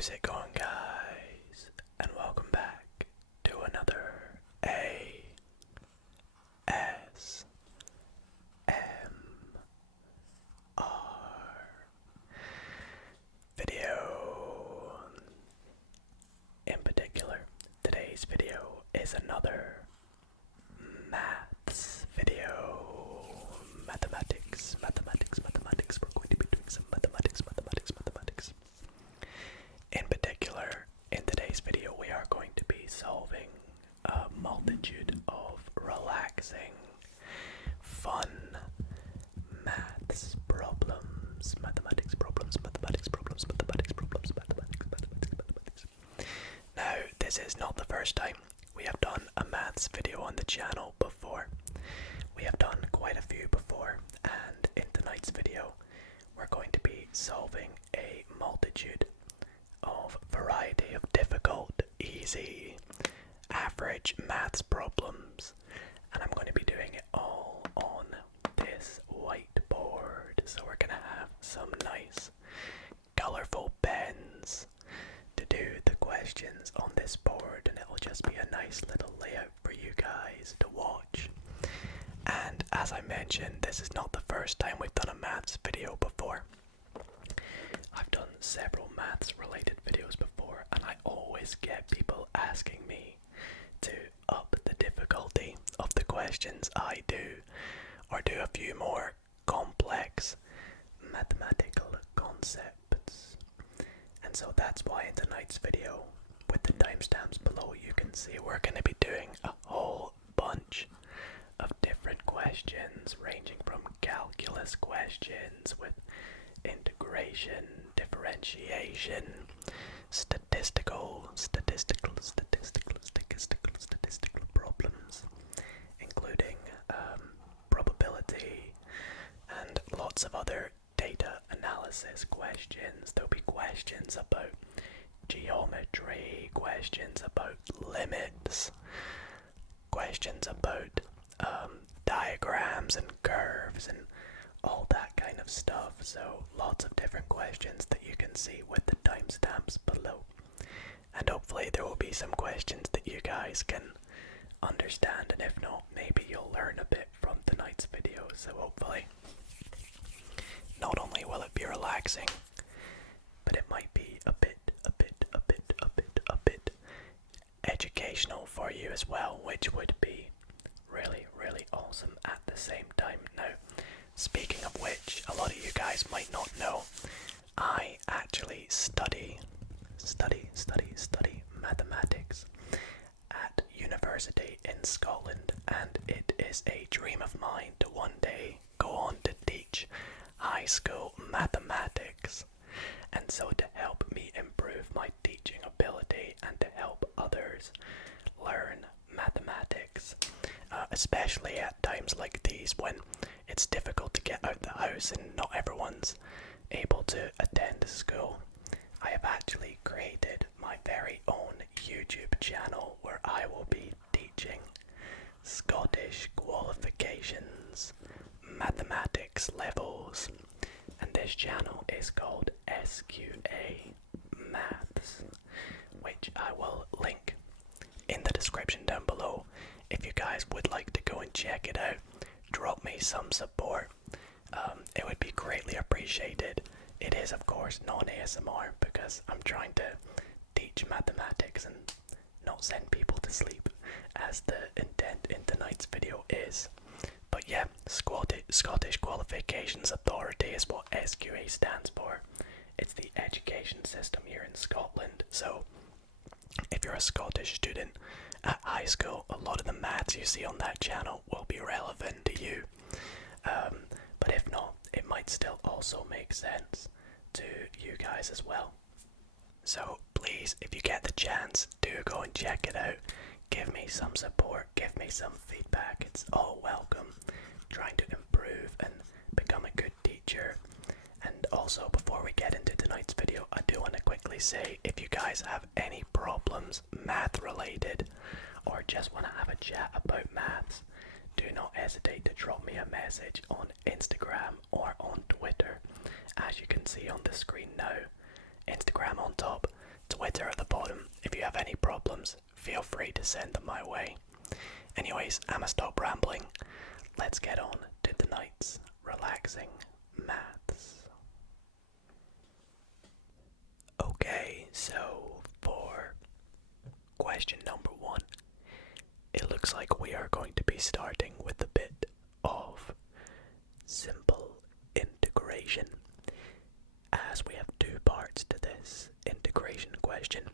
How's it going, guys? And welcome back to another ASMR video. In particular, today's video is another maths video. Mathematics. We're going to be doing some mathematics. In particular, in today's video, we are going to be solving a multitude of relaxing, fun maths problems. Mathematics problems. Now, this is not the first time we have done a maths video on the channel before. We have done quite a few before, and in tonight's video, we're going to be solving a multitude of variety of difficult, easy, average maths problems, and I'm going to be doing it all on this whiteboard. So we're going to have some nice colorful pens to do the questions on this board, and it'll just be a nice little layout for you guys to watch. And as I mentioned, this is not the first time we've done a maths video before. I've done several maths related videos before, and I always get people asking me to up the difficulty of the questions I do, or do a few more complex mathematical concepts. And so that's why in tonight's video, with the timestamps below, you can see we're going to be doing a whole bunch of different questions, ranging from calculus questions with integration, differentiation, statistical problems, including probability and lots of other data analysis questions. There'll be questions about geometry, questions about limits, questions about diagrams and curves and all that kind of stuff. So lots of different questions that you can see with the timestamps below, and hopefully there will be some questions that you guys can understand, and if not, maybe you'll learn a bit from tonight's video. So hopefully not only will it be relaxing, but it might be a bit educational for you as well, which would be really awesome at the same time. Now, speaking of which, a lot of you guys might not know, I actually study mathematics at university in Scotland, and it is a dream of mine to one day go on to teach high school mathematics. And so to help me improve my teaching ability and to help others learn mathematics, especially at times like these when it's difficult to get out the house and not everyone's able to attend school, I have actually created my very own YouTube channel where I will be teaching Scottish qualifications, mathematics levels, and this channel is called SQA Maths, which I will link in the description down below. If you guys would like to go and check it out, drop me some support. It would be greatly appreciated. It is of course non-ASMR because I'm trying to teach mathematics and not send people to sleep, as the intent in tonight's video is. But yeah, Scottish Qualifications Authority is what SQA stands for. It's the education system here in Scotland. So if you're a Scottish student at high school, a lot of the maths you see on that channel will be relevant to you. But if not, it might still also make sense to you guys as well. So please, if you get the chance, do go and check it out. Give me some support, give me some feedback. It's all welcome. Trying to improve and become a good teacher. And also, before we get into tonight's video, I do want to quickly say, if you guys have any problems math related, or just want to have a chat about maths, do not hesitate to drop me a message on Instagram or on Twitter. As you can see on the screen now, Instagram on top, Twitter at the bottom. If you have any problems, feel free to send them my way. Anyways, I'ma stop rambling. Let's get on to tonight's relaxing maths. Okay, so for question number 1, it looks like we are going to be starting with a bit of simple integration, as we have 2 parts to this integration question.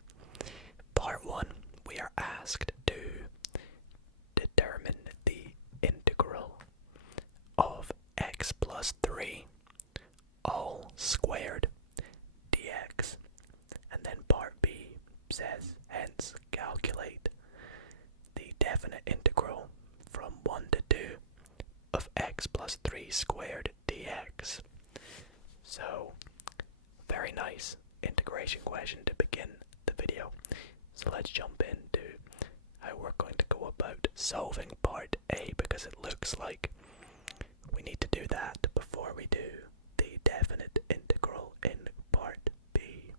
Part 1, we are asked to determine the integral of x plus 3 all squared dx. And then part B says, hence calculate the definite integral from 1 to 2 of x plus 3 squared dx. So, very nice integration question to begin the video. So let's jump into how we're going to go about solving part A, because it looks like we need to do that before we do the definite integral in part B.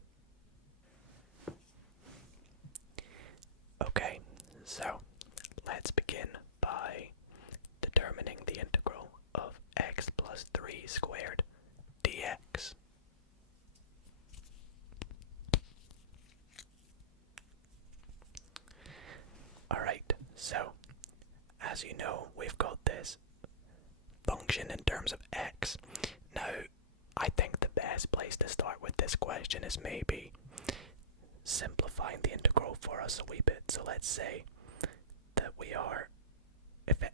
Okay, so let's begin by determining the integral of x plus 3 squared dx. Alright, so as you know, we've got this function in terms of x. Now, I think the best place to start with this question is maybe simplifying the integral for us a wee bit. So let's say that we are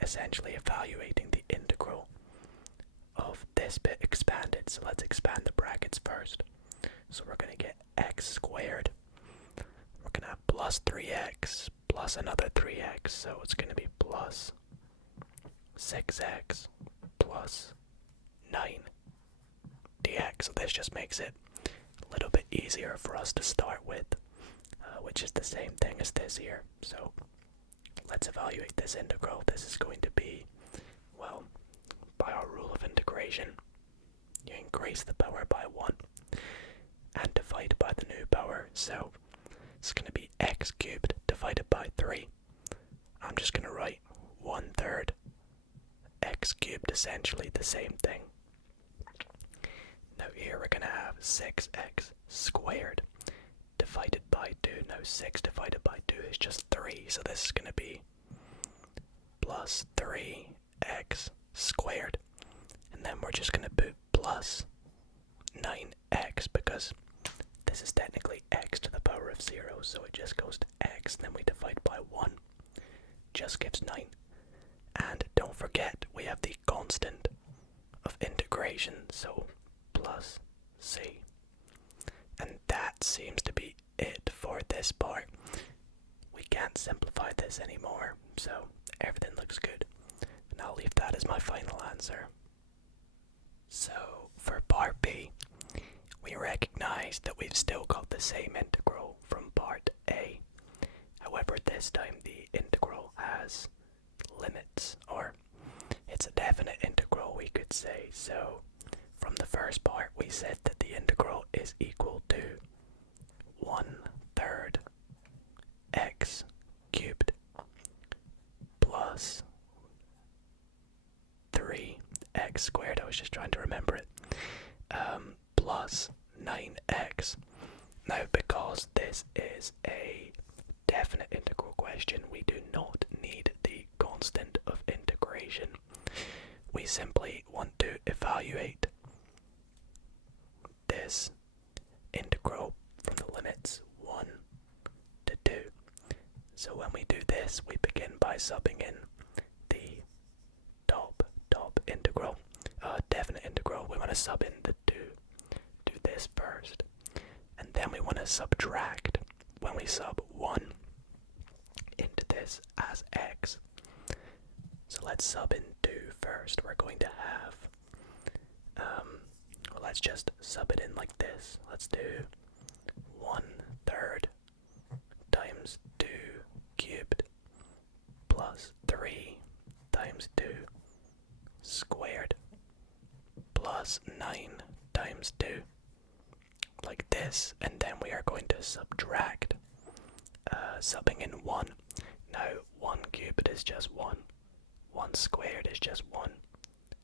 essentially evaluating the integral of this bit expanded. So let's expand the brackets first. So we're going to get x squared. We're going to have plus 3x plus another 3x. So it's going to be plus 6x plus 9 dx. So this just makes it a little bit easier for us to start with, which is the same thing as this here. So let's evaluate this integral. This is going to be, well, by our rule of integration, you increase the power by 1 and divide by the new power. So it's going to be x cubed divided by 3. I'm just going to write 1/3 x cubed, essentially the same thing. Now here we're going to have 6x squared divided by 2. Now 6 divided by 2 is just 3, so this is going to be plus 3x squared. And then we're just going to put plus 9x, because this is technically x to the power of 0, so it just goes to x, then we divide by 1, just gives 9. And don't forget, we have the constant of integration, so plus c. And that seems to be it for this part. We can't simplify this anymore, so everything looks good. And I'll leave that as my final answer. So for part B, we recognize that we've still got the same integral from part A. However, this time the integral has limits, or it's a definite integral, we could say. So from the first part, we said that the integral is equal to 1/3 x cubed plus 3x squared. I was just trying to remember it. Plus 9x. Now, because this is a definite integral question, we do not need the constant of integration. We simply want to evaluate this integral from the limits 1 to 2. So when we do this, we begin by subbing in the top integral, definite integral. We want to sub in the 2 to this first, and then we want to subtract when we sub 1 into this as x. So let's sub in 2 first. We're going to have, well, let's just sub it in like this. Let's do 1/3 times 2 cubed plus 3 times 2 squared plus 9 times 2. like this, and then we are going to subtract, subbing in 1. Now 1 cubed is just 1, 1 squared is just 1,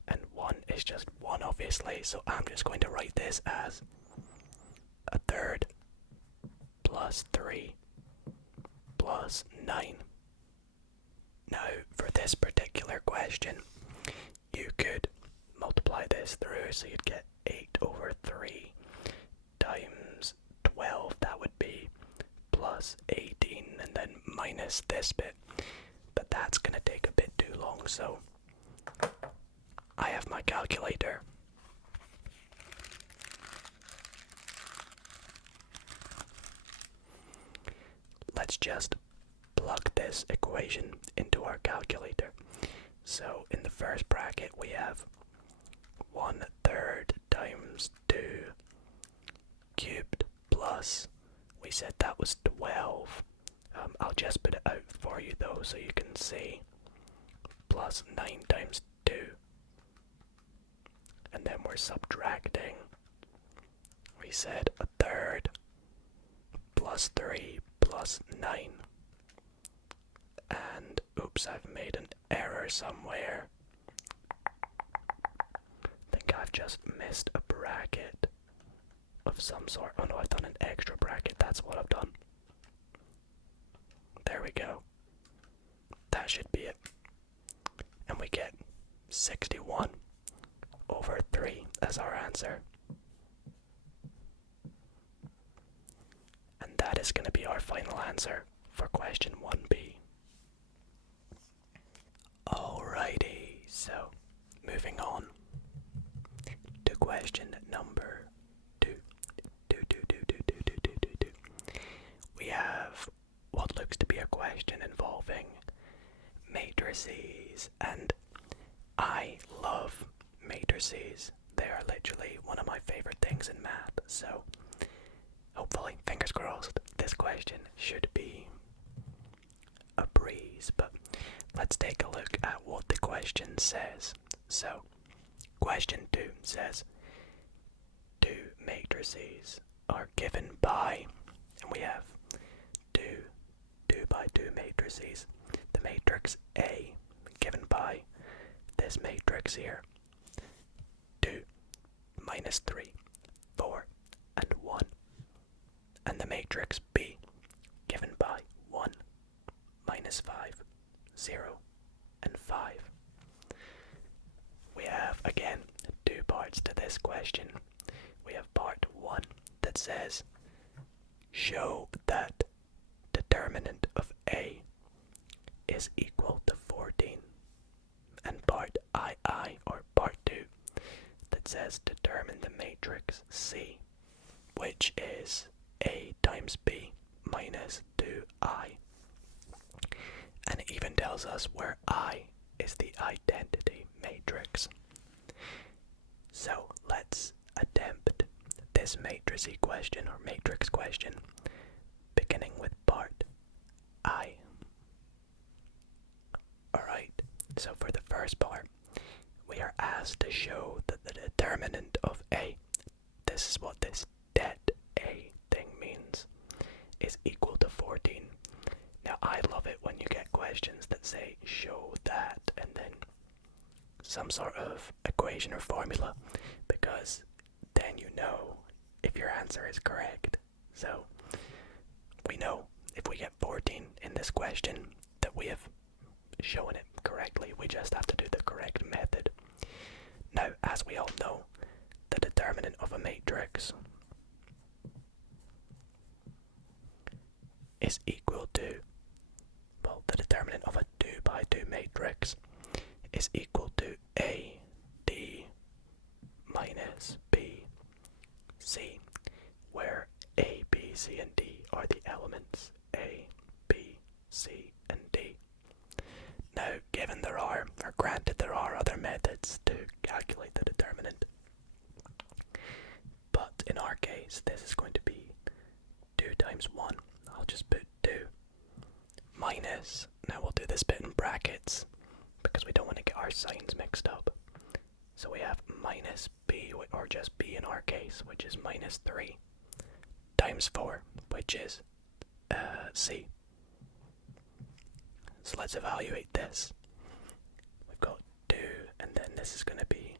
and 1 is just 1 obviously, so I'm just going to write this as a third plus 3 plus 9. Now for this particular question, you could multiply this through, so you'd get 8 over 3 times 12, that would be plus 18, and then minus this bit, but that's going to take a bit too long, so I have my calculator. Let's just plug this equation into our calculator. So in the first bracket we have 1/3 times 2 cubed plus, we said that was 12. I'll just put it out for you though so you can see, plus 9 times 2. And then we're subtracting, we said a third plus 3 plus 9. And oops, I've made an error somewhere. I think I've just missed a bracket of some sort. Oh no, I've done an extra bracket, that's what I've done. There we go. That should be it. And we get 61 over 3 as our answer. And that is going to be our final answer for question 1B. Alrighty, so moving on to question number 2. We have what looks to be a question involving matrices, and I love matrices. They are literally one of my favorite things in math, so hopefully, fingers crossed, this question should be a breeze. But let's take a look at what the question says. So, question 2 says, two matrices are given by, and we have two 2 by 2 matrices. The matrix A given by this matrix here, 2, minus 3, 4, and 1. And the matrix B given by 1, minus 5, 0, and 5. We have, again, 2 parts to this question. We have part 1 that says, show that determinant of A is equal to 14. And part II, or part 2, that says determine the matrix C, which is A times B minus 2I. And it even tells us where I is the identity matrix. So let's attempt this matrix question, or matrix question, beginning with part I. Alright, so for the first part, we are asked to show that the determinant of A, this is what this det A thing means, is equal to 14. Now I love it when you get questions that say show that and then some sort of equation or formula, because then you know if your answer is correct. So we know if we get 14 in this question that we have shown it correctly. We just have to do the correct method. Now, as we all know, the determinant of a matrix is equal to, well, the determinant of a 2 by 2 matrix is equal to A, D, minus B, C, where A, B, C, and D are the elements A, B, C, and D. Now, given there are, or granted there are other methods to calculate the determinant, but in our case, this is going to be 2 times 1. I'll just put 2 minus, now we'll do this bit in brackets because we don't want to get our signs mixed up. So we have minus B, or just B in our case, which is minus 3, times 4, which is C. So let's evaluate this. We've got 2, and then this is going to be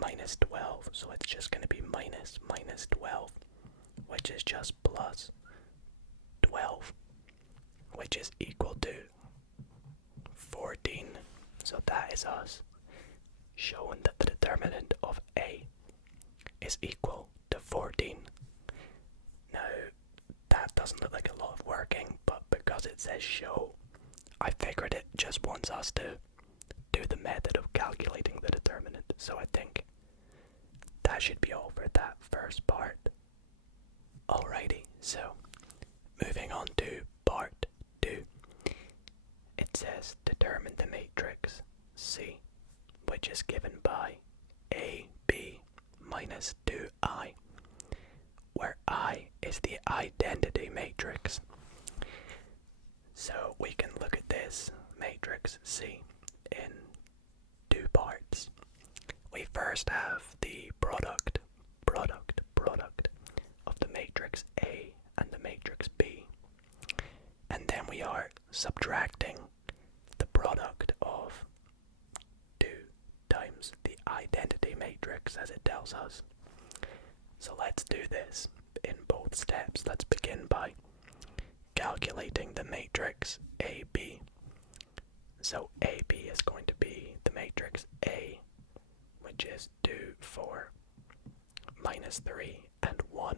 minus 12, so it's just going to be minus 12, which is just plus 12, which is equal to 14. So that is us showing that the determinant of A is equal to 14. Now, that doesn't look like a lot of working, but because it says show, I figured it just wants us to do the method of calculating the determinant. So I think that should be all for that first part. Alrighty, so moving on to part 2. It says determine the matrix C, which is given by AB minus 2I, where I is the identity matrix. So we can look at this matrix C in 2 parts. We first have the product of the matrix A and the matrix B. And then we are subtracting the product of 2 times the identity matrix, as it tells us. So let's do this in both steps. Let's begin by calculating the matrix AB. So AB is going to be the matrix A, which is 2, 4, minus 3, and 1,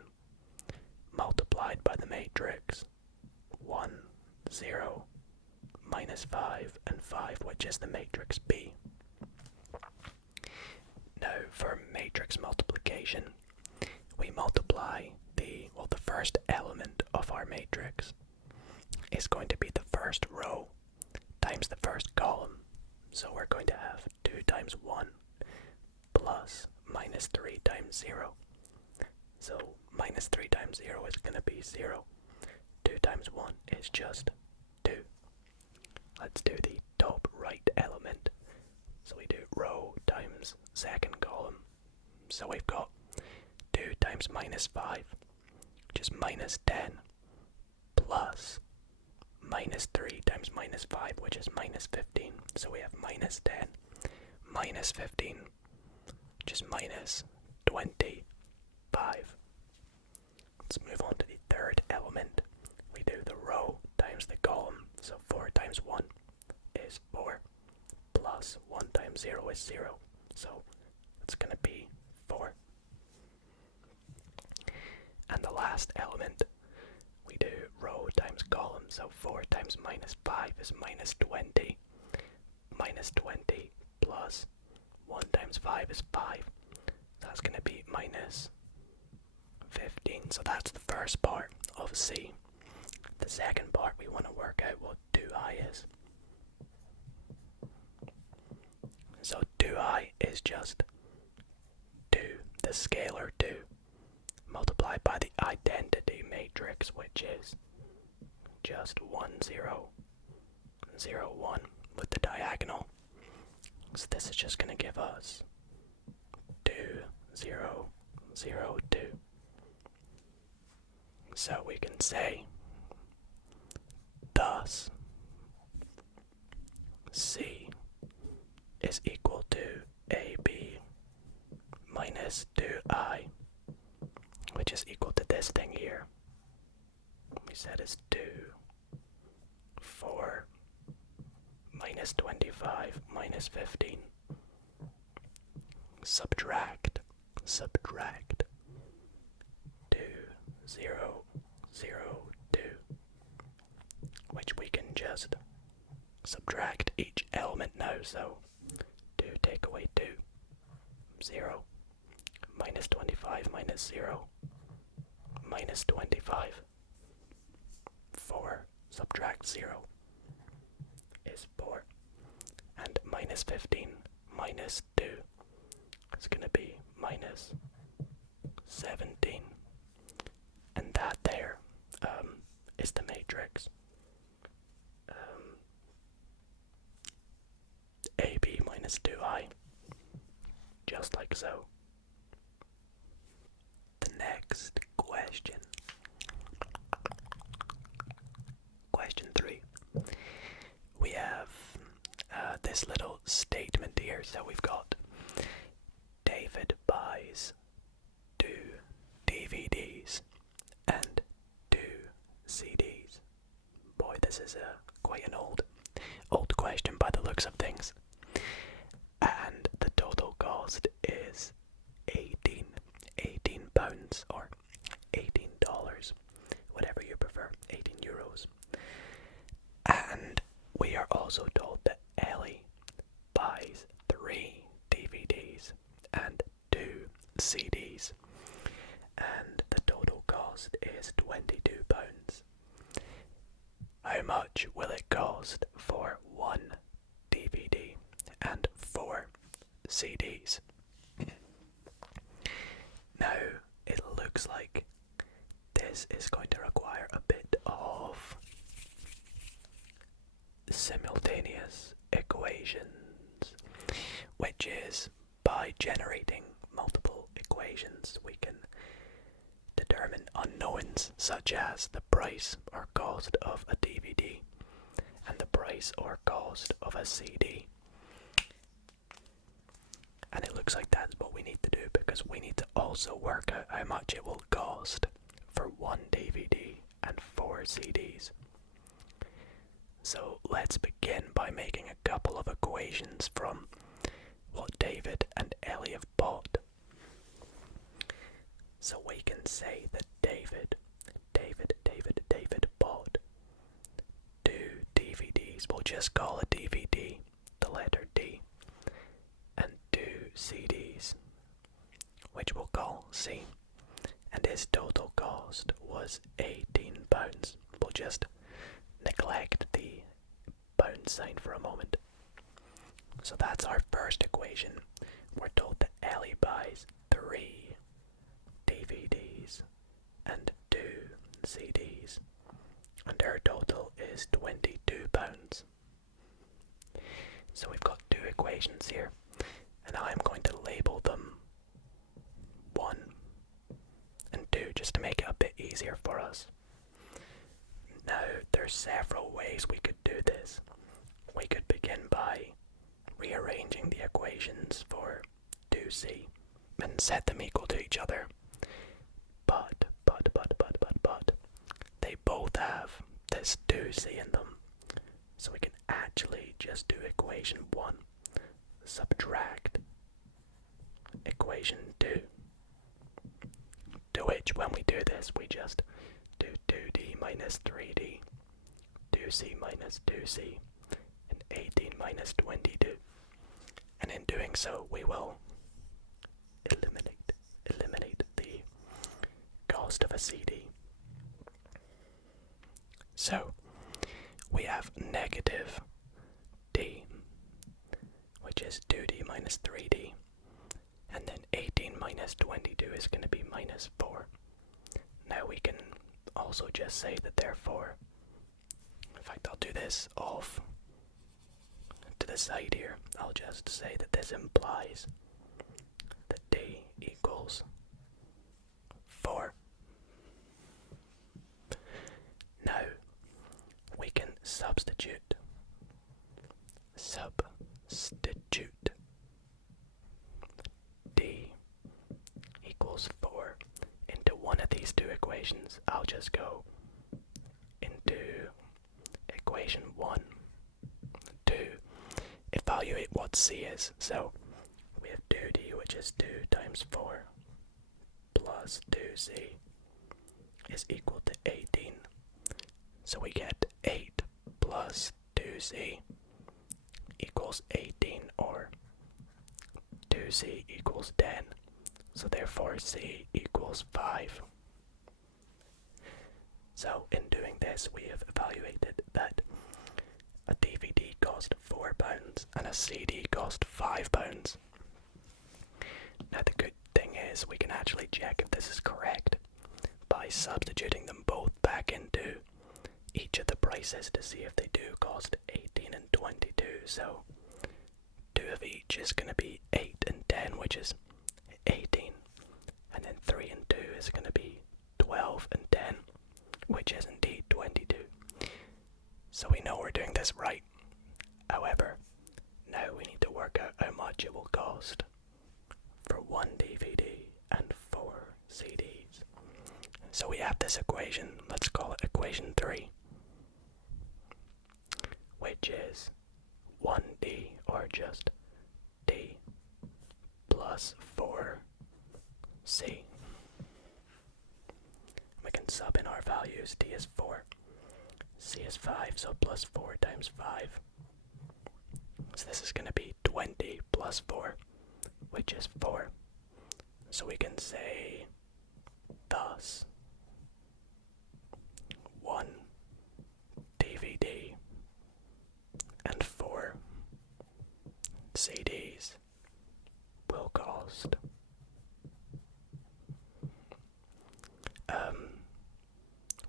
multiplied by the matrix 1, 0, minus 5, and 5, which is the matrix B. Now, for matrix multiplication, we multiply the first element of our matrix is going to be the first row times the first column. So we're going to have 2 times 1 plus minus 3 times 0. So minus 3 times 0 is going to be 0. 2 times 1 is just 2. Let's do the top right element. So we do row times second column. So we've got 2 times minus 5, which is minus 10, plus minus 3 times minus 5, which is minus 15. So we have minus 10, minus 15, which is minus 25. Let's move on to the third element. We do the row times the column. So 4 times 1 is 4, plus 1 times 0 is 0. So it's going to be 4. And the last element, we do row times column. So 4 times minus 5 is minus 20. Minus 20 plus 1 times 5 is 5. That's going to be minus 15. So that's the first part of C. The second part, we want to work out what 2i is. So 2i is just 2, the scalar 2, multiplied by the identity matrix, which is just 1, 0, 0, 1 with the diagonal. So this is just going to give us 2, 0, 0, 2. So we can say, thus, C is equal to AB minus 2i, which is equal to this thing here. We said is 2, 4, minus 25, minus 15. Subtract, 2, 0, 0, 2, which we can just subtract each element now. So 2 take away 2, 0, minus 25 minus 0, minus 25, 4, subtract 0 is 4, and minus 15 minus 2 is going to be minus 17, and that there is the matrix AB minus 2i, just like so. The next question this little statement here. So we've got David buys 2 DVDs and 2 CDs. Boy, this is quite an old question by the looks of things. And the total cost is 18 pounds or $18, whatever you prefer, 18 euros. And we are also told that Ellie buys 3 DVDs and 2 CDs, and the total cost is £22. How much will it cost for 1 DVD and 4 CDs? Now, it looks like this is going to require a bit of simultaneous equations, which is by generating multiple equations we can determine unknowns such as the price or cost of a DVD and the price or cost of a CD. And it looks like that's what we need to do, because we need to also work out how much it will cost for 1 DVD and 4 CDs. So let's begin by making a couple of equations from what David and Ellie have bought. So we can say that David bought 2 DVDs. We'll just call a DVD the letter D, and 2 CDs, which we'll call C. And his total cost was £18. We'll just neglect the pound sign for a moment. So that's our first equation. We're told that Ellie buys 3 DVDs and 2 CDs, and her total is £22. So we've got 2 equations here, and I'm going to label them 1 and 2 just to make it a bit easier for us. Now, there's several ways we could do this. We could begin by rearranging the equations for 2C and set them equal to each other. But they both have this 2C in them. So we can actually just do equation 1, subtract equation 2. To which, when we do this, we just do 2D minus 3D, 2C minus 2C, and 18 minus 22. And in doing so, we will eliminate the cost of a CD. So, we have negative D, which is 2D minus 3D, and then 18 minus 22 is going to be minus 4. Now we can also just say that therefore, in fact I'll do this off to the side here, I'll just say that this implies that D equals 4. Now we can substitute D equals 4 into one of these 2 equations. I'll just go into equation 1, 2, evaluate what C is. So we have 2D, which is 2 times 4 plus 2C is equal to 18. So we get 8 plus 2C equals 18, or 2C equals 10. So therefore C equals 5. So in doing this, we have evaluated that a DVD cost £4 and a CD cost £5. Now the good thing is we can actually check if this is correct by substituting them both back into each of the prices to see if they do cost 18 and 22. So 2 of each is going to be 8 and 10, which is 18, and then 3 and 2 is going to be 12 and 10, which is indeed 22. So we know we're doing this right. However, now equation. Let's call it equation 3, which is 1d, or just d, plus 4c. We can sub in our values. D is 4, c is 5, so plus 4 times 5. So this is going to be 20 plus 4, which is 4. So we can say, thus, 1 DVD and 4 CDs will cost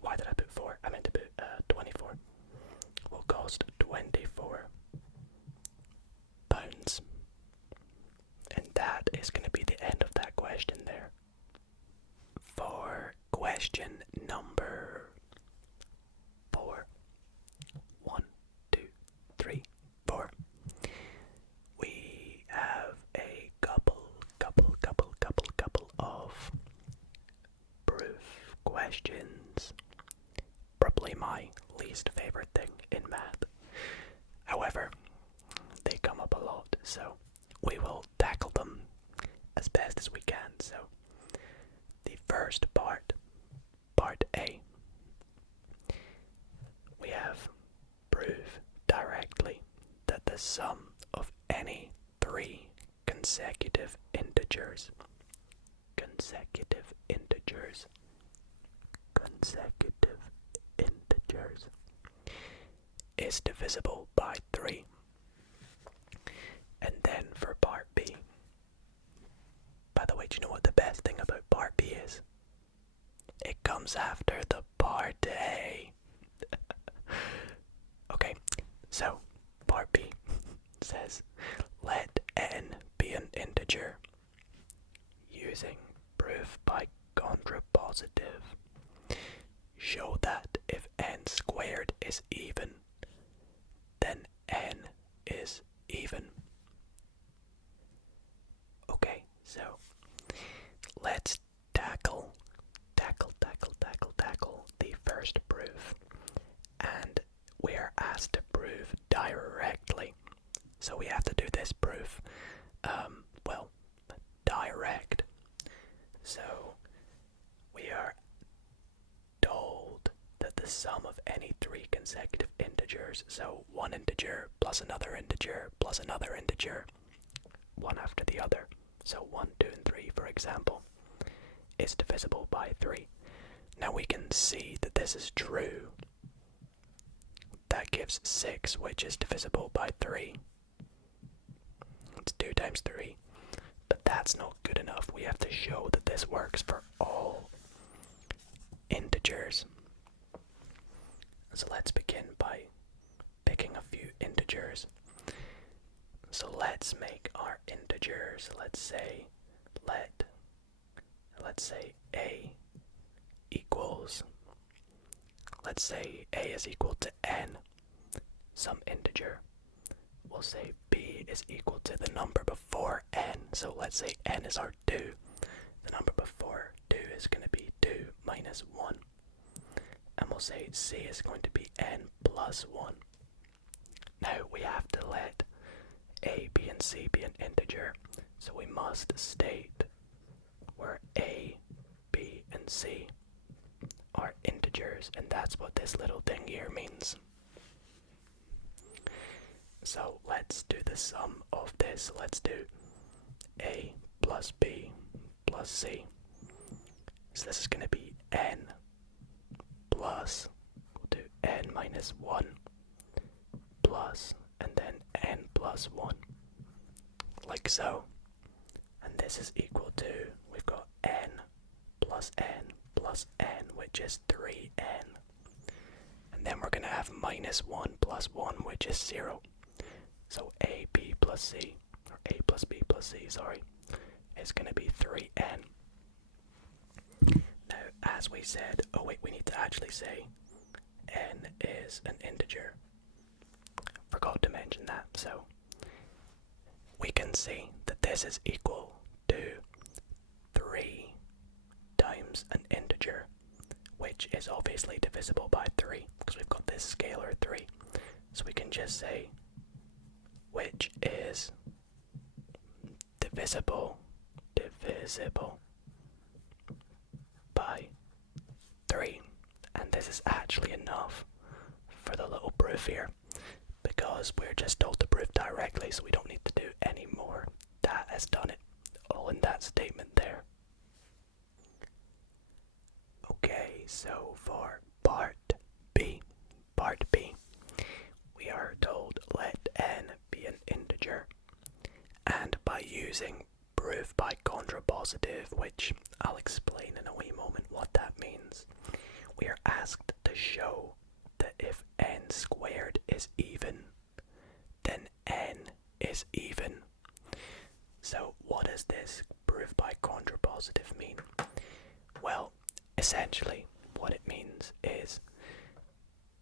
why did I put 4? I meant to put 24. Will cost 24 pounds. And that is going to be the end of that question there. For question number 4. 1, 2, 3, 4. We have a couple of proof questions. Probably my least favorite thing in math. However, they come up a lot, so we will tackle them as best as we can. So, the first part A, we have prove directly that the sum of any 3 consecutive integers is divisible by 3. And then for part B, by the way, do you know what the best thing about part B is? It comes after the part A. Okay, so part B says, let n be an integer using proof by contrapositive. Show that if n squared is even, then n is even. Okay, so let's tackle the first proof. And we are asked to prove directly. So we have to do this proof, direct. So we are told that the sum of any 3 consecutive integers, so one integer plus another integer plus another integer, one after the other, so 1, 2, and 3 for example, is divisible by 3. Now we can see that this is true. That gives 6, which is divisible by 3. It's 2 times 3. But that's not good enough. We have to show that this works for all integers. So let's begin by picking a few integers. So let's make our integers, let's say a equals, let's say a is equal to n, some integer. We'll say b is equal to the number before n. So let's say n is our 2. The number before 2 is going to be 2 minus 1. And we'll say c is going to be n plus 1. Now we have to let a, b, and c be an integer. So we must state where a, b, and c are integers. And that's what this little thing here means. So let's do the sum of this. Let's do a plus b plus c. So this is going to be n plus, we'll do n minus 1 plus, and then n plus 1, like so. And this is equal to, we've got n plus n, which is 3n. And then we're going to have minus 1 plus 1, which is 0. So a, b plus c, or a plus b plus c, sorry, is going to be 3n. Now, as we said, oh wait, we need to actually say n is an integer. Forgot to mention that, so we can see that this is equal to 3 times an integer, which which is obviously divisible by 3, because we've got this scalar 3. So we can just say, which is divisible by 3. And this is actually enough for the little proof here, because we're just told to prove directly, so we don't need to do any more. That has done it, all in that statement there. Okay, so for part B, we are told let n be an integer, and by using proof by contrapositive, which I'll explain in a wee moment what that means, we are asked to show that if n squared is even, then n is even. So what does this proof by contrapositive mean? Well, essentially what it means is,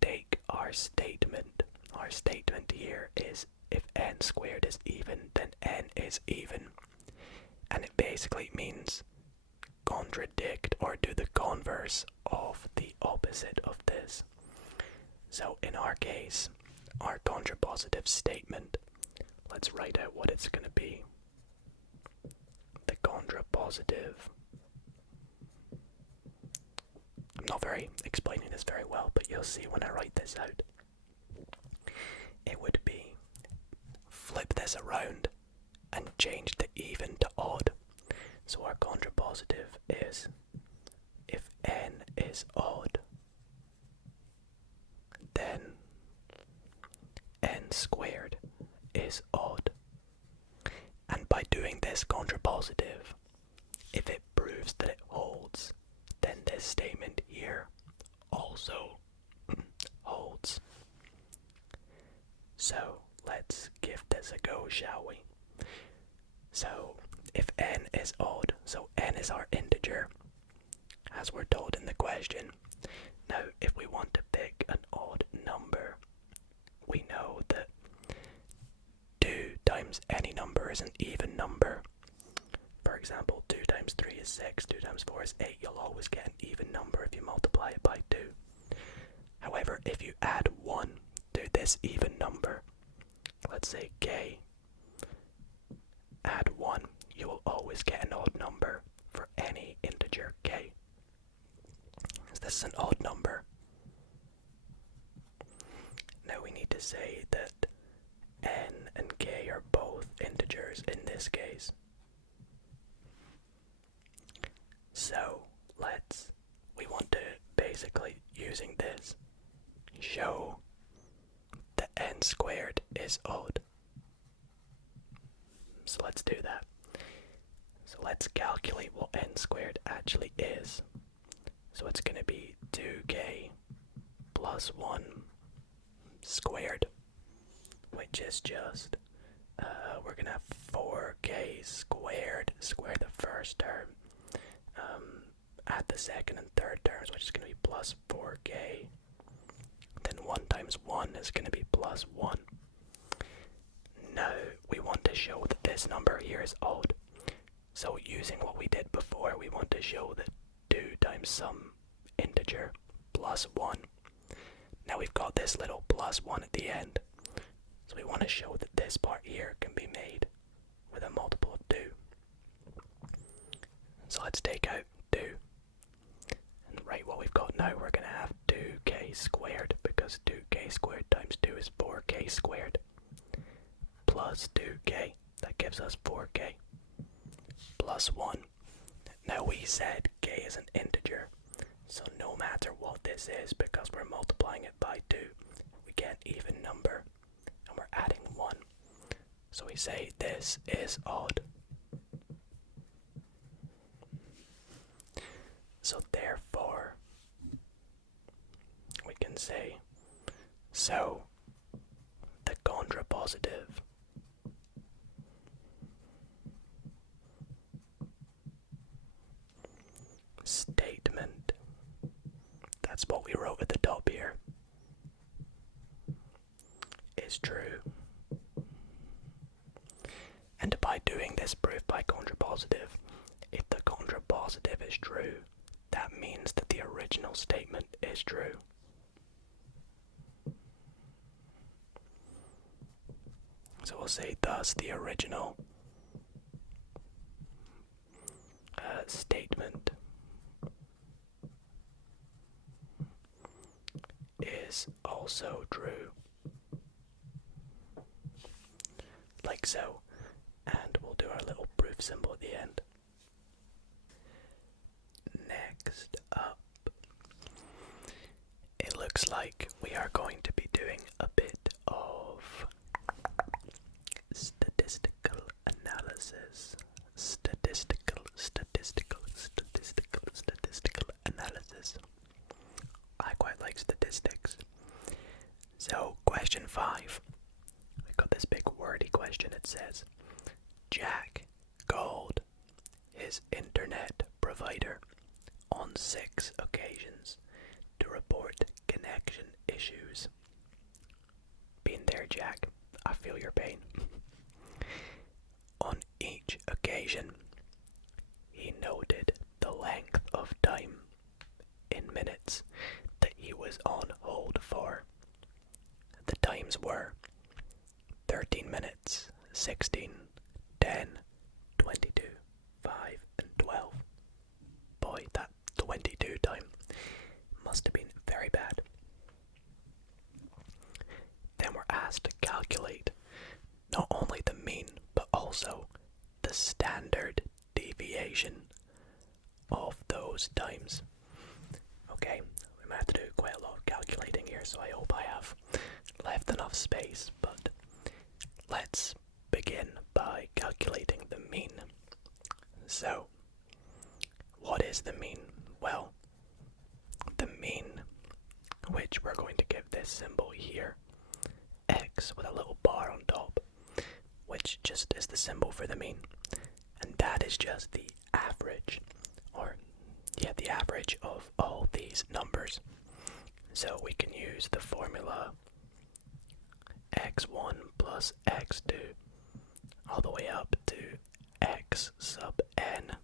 take our statement. Our statement here is if n squared is even, then n is even. And it basically means contradict or do the converse of the opposite of this. So in our case, our contrapositive statement, let's write out what it's going to be. The contrapositive, I'm not explaining this very well, but you'll see when I write this out. It would be, flip this around and change the even to odd. So our contrapositive is, if n is odd, then n squared is odd. And by doing this contrapositive, if it proves that it holds, then this statement here also holds. So let's give this a go, shall we? So if n is odd, so n is our integer, as we're told in the question. Now if we want to pick an odd number, we know that 2 times any number is an even number. For example, 2 times 3 is 6, 2 times 4 is 8. You'll always get an even number if you multiply it by 2. However, if you add 1 to this even number, let's say k, add 1, you will always get an odd number for any integer k. Is this an odd number? Now we need to say that n and k are both integers in this case. So we want to basically, using this, show that n squared is odd. So let's do that. So let's calculate what n squared actually is. So it's going to be 2k plus 1 squared, which is just, we're going to have 4k squared, square the first term, add the second and third terms, which is going to be plus 4k. Then 1 times 1 is going to be plus 1. Now we want to show that this number here is odd. So using what we did before, we want to show that 2 times some integer plus 1. Now we've got this little plus 1 at the end. So we want to show that this part here can be made with a multiple of 2. So let's take out 2. And write what we've got now. We're going to have 2k squared, because 2k squared times 2 is 4k squared. Plus 2k, that gives us 4k. Plus 1. Now we said k is an integer, so no matter what this is, because we're multiplying it by 2, we get an even number, and we're adding 1. So we say this is odd. So therefore, we can say, so the contrapositive statement, that's what we wrote at the top here, is true. And by doing this proof by contrapositive, if the contrapositive is true, that means that the original statement is true. So we'll say thus the original statement is also true. Like so. And we'll do our little proof symbol at the end. Next up, it looks like we are going to be doing a bit of statistical analysis. Statistical analysis. I quite like statistics. So, question 5. We've got this big wordy question. It says, Jack called his internet provider on 6 occasions to report connection issues. Been there, Jack. I feel your pain. On each occasion, he noted the length of time in minutes that he was on hold for. The times were 13 minutes, 16, 10, 22, 5, and 12. Boy, that 22 time must have been very bad. Then we're asked to calculate not only the mean, but also the standard deviation of those times. Okay, we might have to do quite a lot of calculating here, so I hope I have left enough space, but let's begin by calculating the mean. So, what is the mean? Well, the mean, which we're going to give this symbol here, X with a little bar on top, which just is the symbol for the mean, and that is just the average, the average of all these numbers. So we can use the formula x1 plus x2 all the way up to x sub n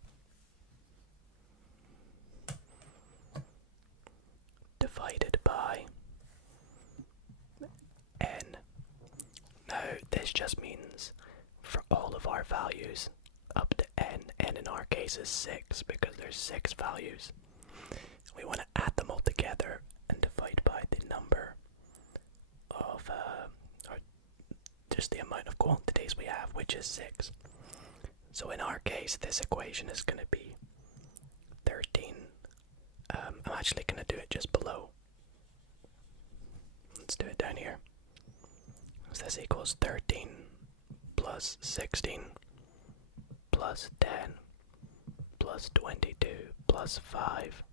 divided by n. Now this just means for all of our values up to n in our case is 6 because there's 6 values. We want to add them all together and divide by the number of, or just the amount of quantities we have, which is 6. So in our case, this equation is going to be 13. I'm actually going to do it just below. Let's do it down here. So this equals 13 plus 16 plus 10 plus 22 plus 5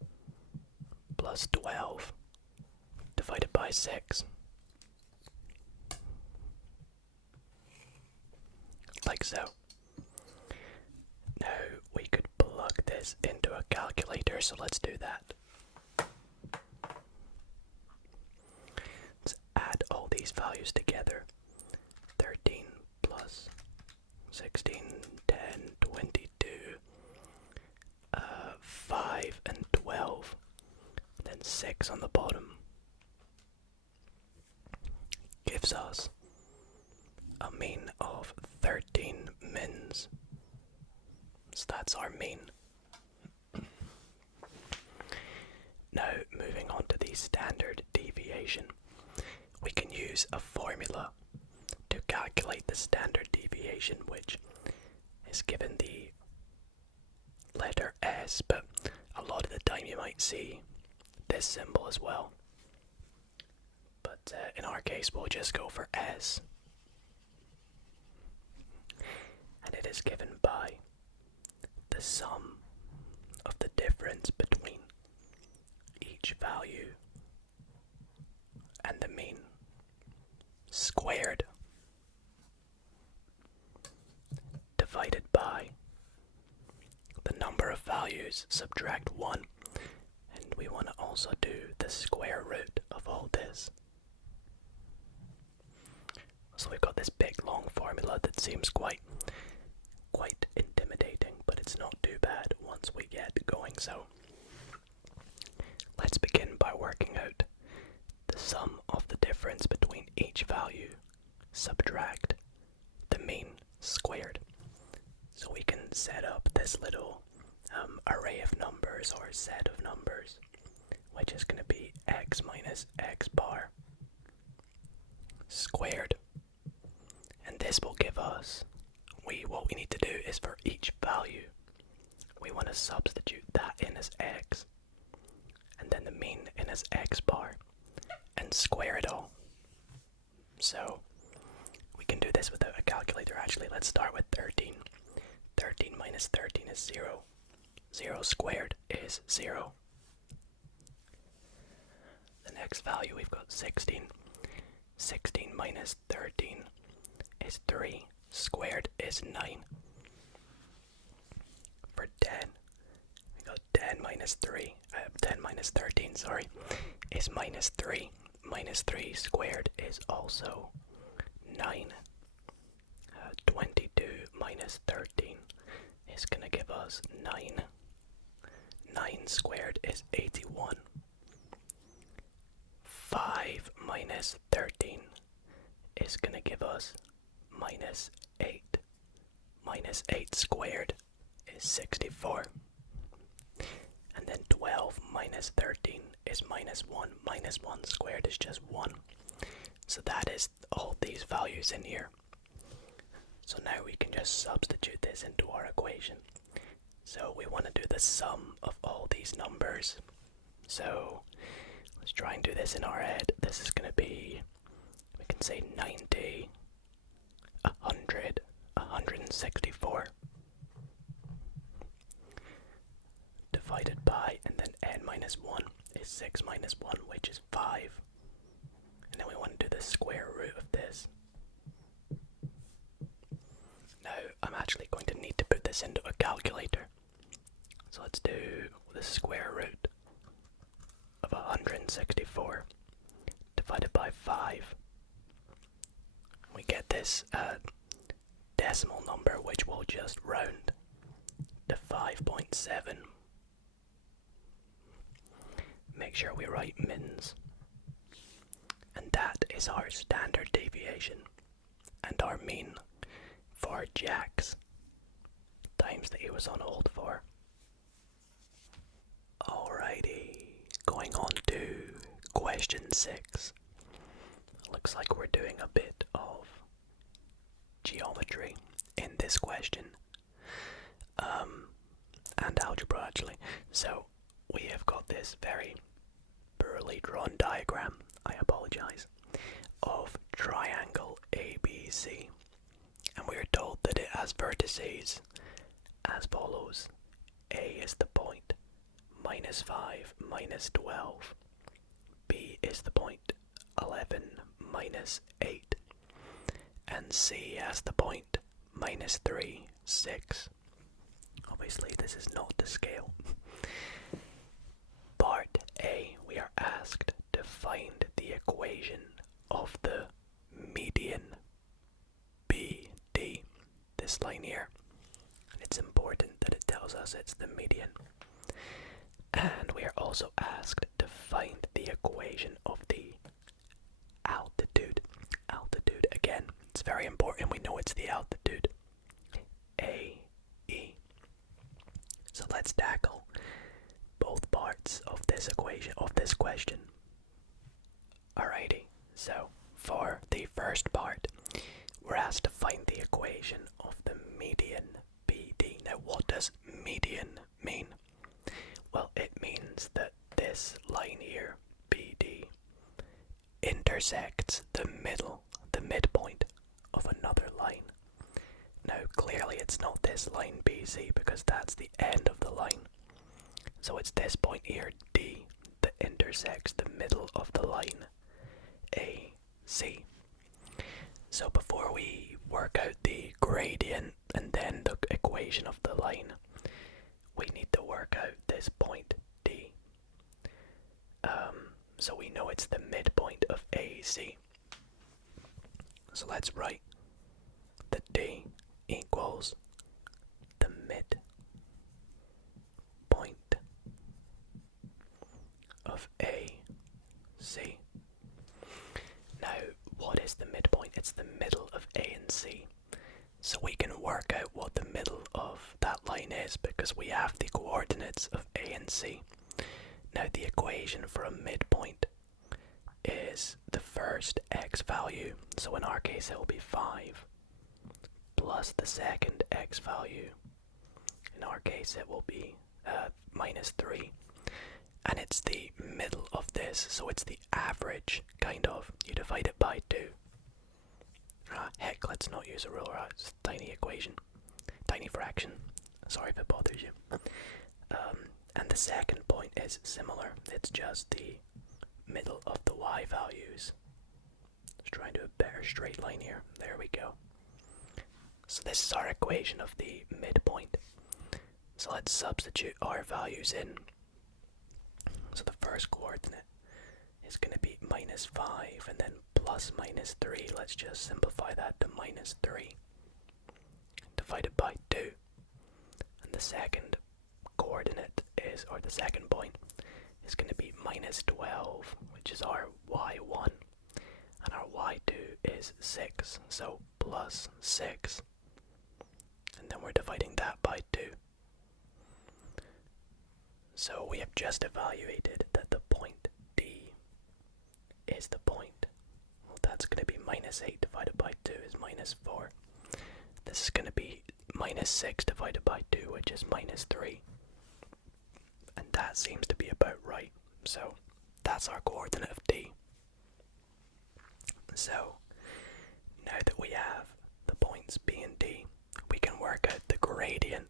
plus 12 divided by 6. Like so. Now we could plug this into a calculator, so let's do that. Let's add all these values together. 13 plus 16, 10, 22, 5 and 12, then 6 on the bottom, gives us a mean of 13 mins. So that's our mean. Now moving on to the standard deviation, we can use a formula to calculate the standard deviation, which is given the letter S, but a lot of the time you might see this symbol as well. But in our case, we'll just go for S. And it is given by the sum of the difference between each value and the mean squared divided by the number of values, subtract 1, and we want to also do the square root of all this. So we've got this big long formula that seems quite intimidating, but it's not too bad once we get going. So by working out the sum of the difference between each value, subtract the mean squared. So we can set up this little array of numbers or set of numbers, which is going to be x minus x bar squared. And this will give us, what we need to do is for each value, we want to substitute that in as x, and then the mean in as x bar, and square it all. So we can do this without a calculator actually. Let's start with 13. 13 minus 13 is 0. 0 squared is 0. The next value we've got 16. 16 minus 13 is 3. Squared is 9. For 10, we got 10 minus 13, is minus 3. Minus 3 squared is also 9. 22 minus 13 is going to give us 9. 9 squared is 81. 5 minus 13 is going to give us minus 8. Minus 8 squared is 64. And then 12 minus 13 is minus 1. Minus 1 squared is just 1. So that is all these values in here. So now we can just substitute this into our equation. So we want to do the sum of all these numbers. So let's try and do this in our head. This is going to be, we can say 90, 100, 164. Divided by, and then n minus 1 is 6 minus 1, which is 5. And then we want to do the square root of this. Now, I'm actually going to need to put this into a calculator. So let's do the square root of 164 divided by 5. We get this decimal number, which we'll just round to 5.7. Make sure we write mins. And that is our standard deviation and our mean for Jack's times that he was on hold for. Alrighty, going on to question 6. Looks like we're doing a bit of geometry in this question. And algebra actually. So we have got this very poorly drawn diagram, I apologize, of triangle ABC. And we are told that it has vertices as follows. A is the point minus 5 minus 12. B is the point 11 minus 8. And C has the point minus 3, 6. Obviously this is not to scale. Part A, we are asked to find the equation of the median BD, this line here. It's important that it tells us it's the median. And we are also asked to find the equation of the altitude. Altitude, again, it's very important we know it's the altitude. AE. So let's tackle both parts of this equation, of this question. Alrighty, so for the first part, we're asked to find the equation of the median BD. Now what does median mean? Well, it means that this line here, BD, intersects the midpoint of another line. Now clearly it's not this line BC because that's the end of the line. So it's this point here, D, that intersects the middle of the line, AC. So before we work out the gradient and then the equation of the line, we need to work out this point D. So we know it's the midpoint of AC. So let's write that D equals the midpoint of A is because we have the coordinates of A and C. Now the equation for a midpoint is the first x value, so in our case it will be 5, plus the second x value, in our case it will be minus 3, and it's the middle of this, so it's the average, kind of. You divide it by 2. Heck, let's not use a ruler, it's a tiny equation, tiny fraction, sorry if it bothers you. And the second point is similar, it's just the middle of the y values. Let's try and do a better straight line here, there we go. So this is our equation of the midpoint. So let's substitute our values in. So the first coordinate is going to be minus 5 and then plus minus 3. Let's just simplify that to minus 3 divided by 2. And the second coordinate is, or the second point, is going to be minus 12, which is our y1. And our y2 is 6, so plus 6. And then we're dividing that by 2. So we have just evaluated that the point D is the point. Well, that's going to be minus 8 divided by 2 is minus 4. This is going to be minus 6 divided by 2, which is minus 3. And that seems to be about right. So that's our coordinate of D. So now that we have the points B and D, we can work out the gradient.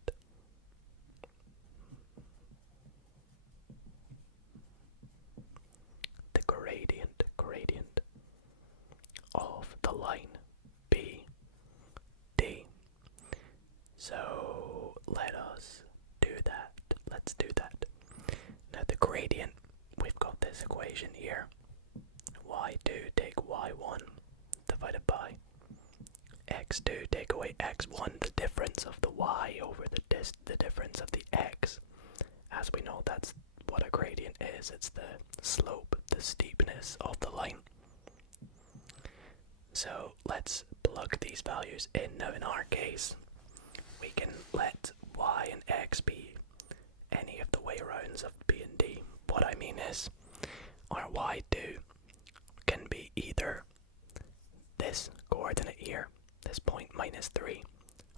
Gradient of the line B, D. So let us do that. Let's do that. Now the gradient, we've got this equation here. y2 take y1 divided by x2 take away x1, the difference of the y over the difference of the x. As we know, that's what a gradient is. It's the slope, the steepness of the line. So let's plug these values in. Now in our case, we can let y and x be any of the way rounds of B and D. What I mean is, our y2 can be either this coordinate here, this point minus 3,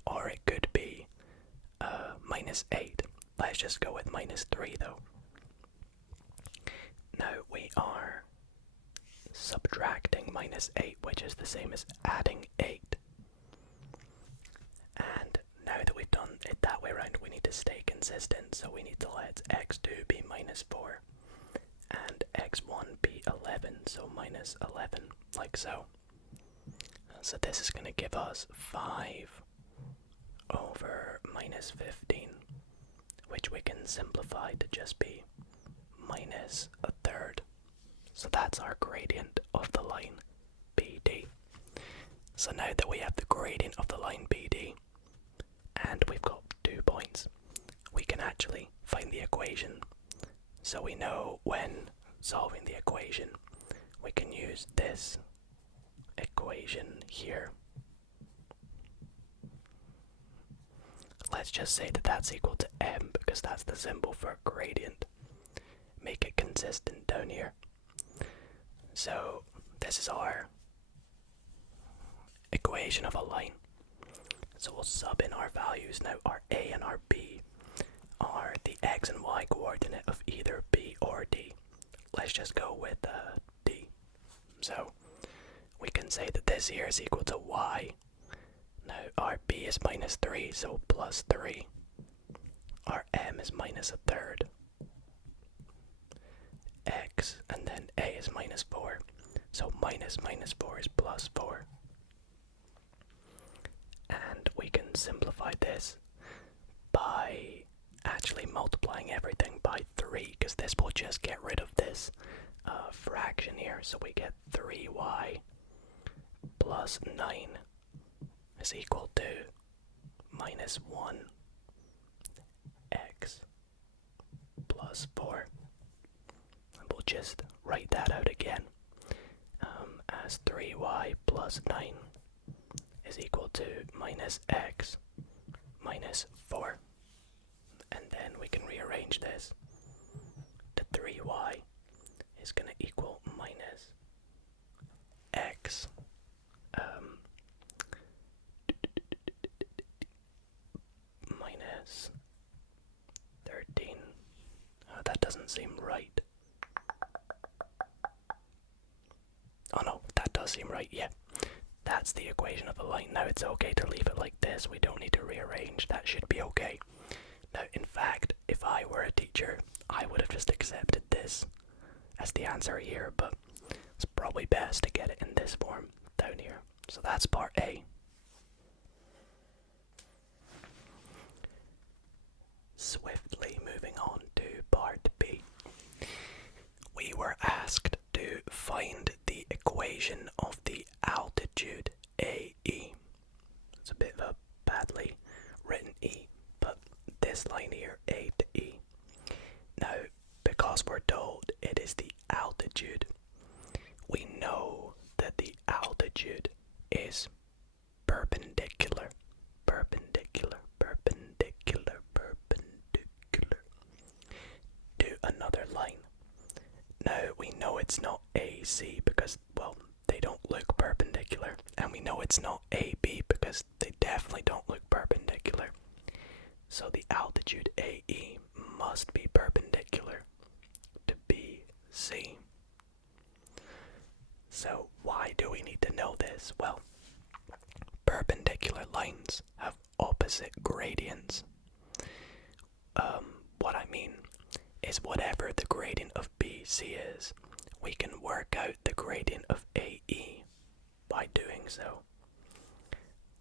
or it could be minus 8. Let's just go with minus 3 though. Now we are subtracting minus 8, which is the same as adding 8. And now that we've done it that way around, we need to stay consistent, so we need to let x2 be minus 4 and x1 be 11, so minus 11, like so. So this is going to give us 5 over minus 15, which we can simplify to just be minus a third. So that's our gradient of the line BD. So now that we have the gradient of the line BD, and we've got 2 points, we can actually find the equation. So we know when solving the equation, we can use this equation here. Let's just say that that's equal to m, because that's the symbol for gradient. Make it consistent down here. So this is our equation of a line. So we'll sub in our values. Now our A and our B are the x and y coordinate of either B or D. Let's just go with D. So we can say that this here is equal to y. Now our B is minus 3, so plus 3. Our m is minus a third. X, and then A is minus 4. So minus 4 is plus 4. And we can simplify this by actually multiplying everything by 3, because this will just get rid of this fraction here. So we get 3y plus 9 is equal to minus 1x plus 4. And we'll just write that out again as 3y plus 9 is equal to minus x minus 4. rearrange this, the 3y is going to equal minus x minus 13. That doesn't seem right. Oh no, that does seem right, yeah. That's the equation of the line. Now it's okay to leave it like this. We don't need to rearrange. That should be okay. Now, in fact, if I were a teacher, I would have just accepted this as the answer here, but it's probably best to get it in this form down here. So that's part A. Swiftly moving on to part B. We were asked to find the equation of the altitude AE. It's a bit of a badly written E, but this line here, A to E. Now, because we're told it is the altitude, we know that the altitude is perpendicular, perpendicular, perpendicular, perpendicular to another line. Now, we know it's not AC because, well, they don't look perpendicular, and we know it's not AB because they definitely don't look perpendicular. So the altitude AE must be perpendicular to BC. So why do we need to know this? Well, perpendicular lines have opposite gradients. What I mean is whatever the gradient of BC is, we can work out the gradient of AE by doing so.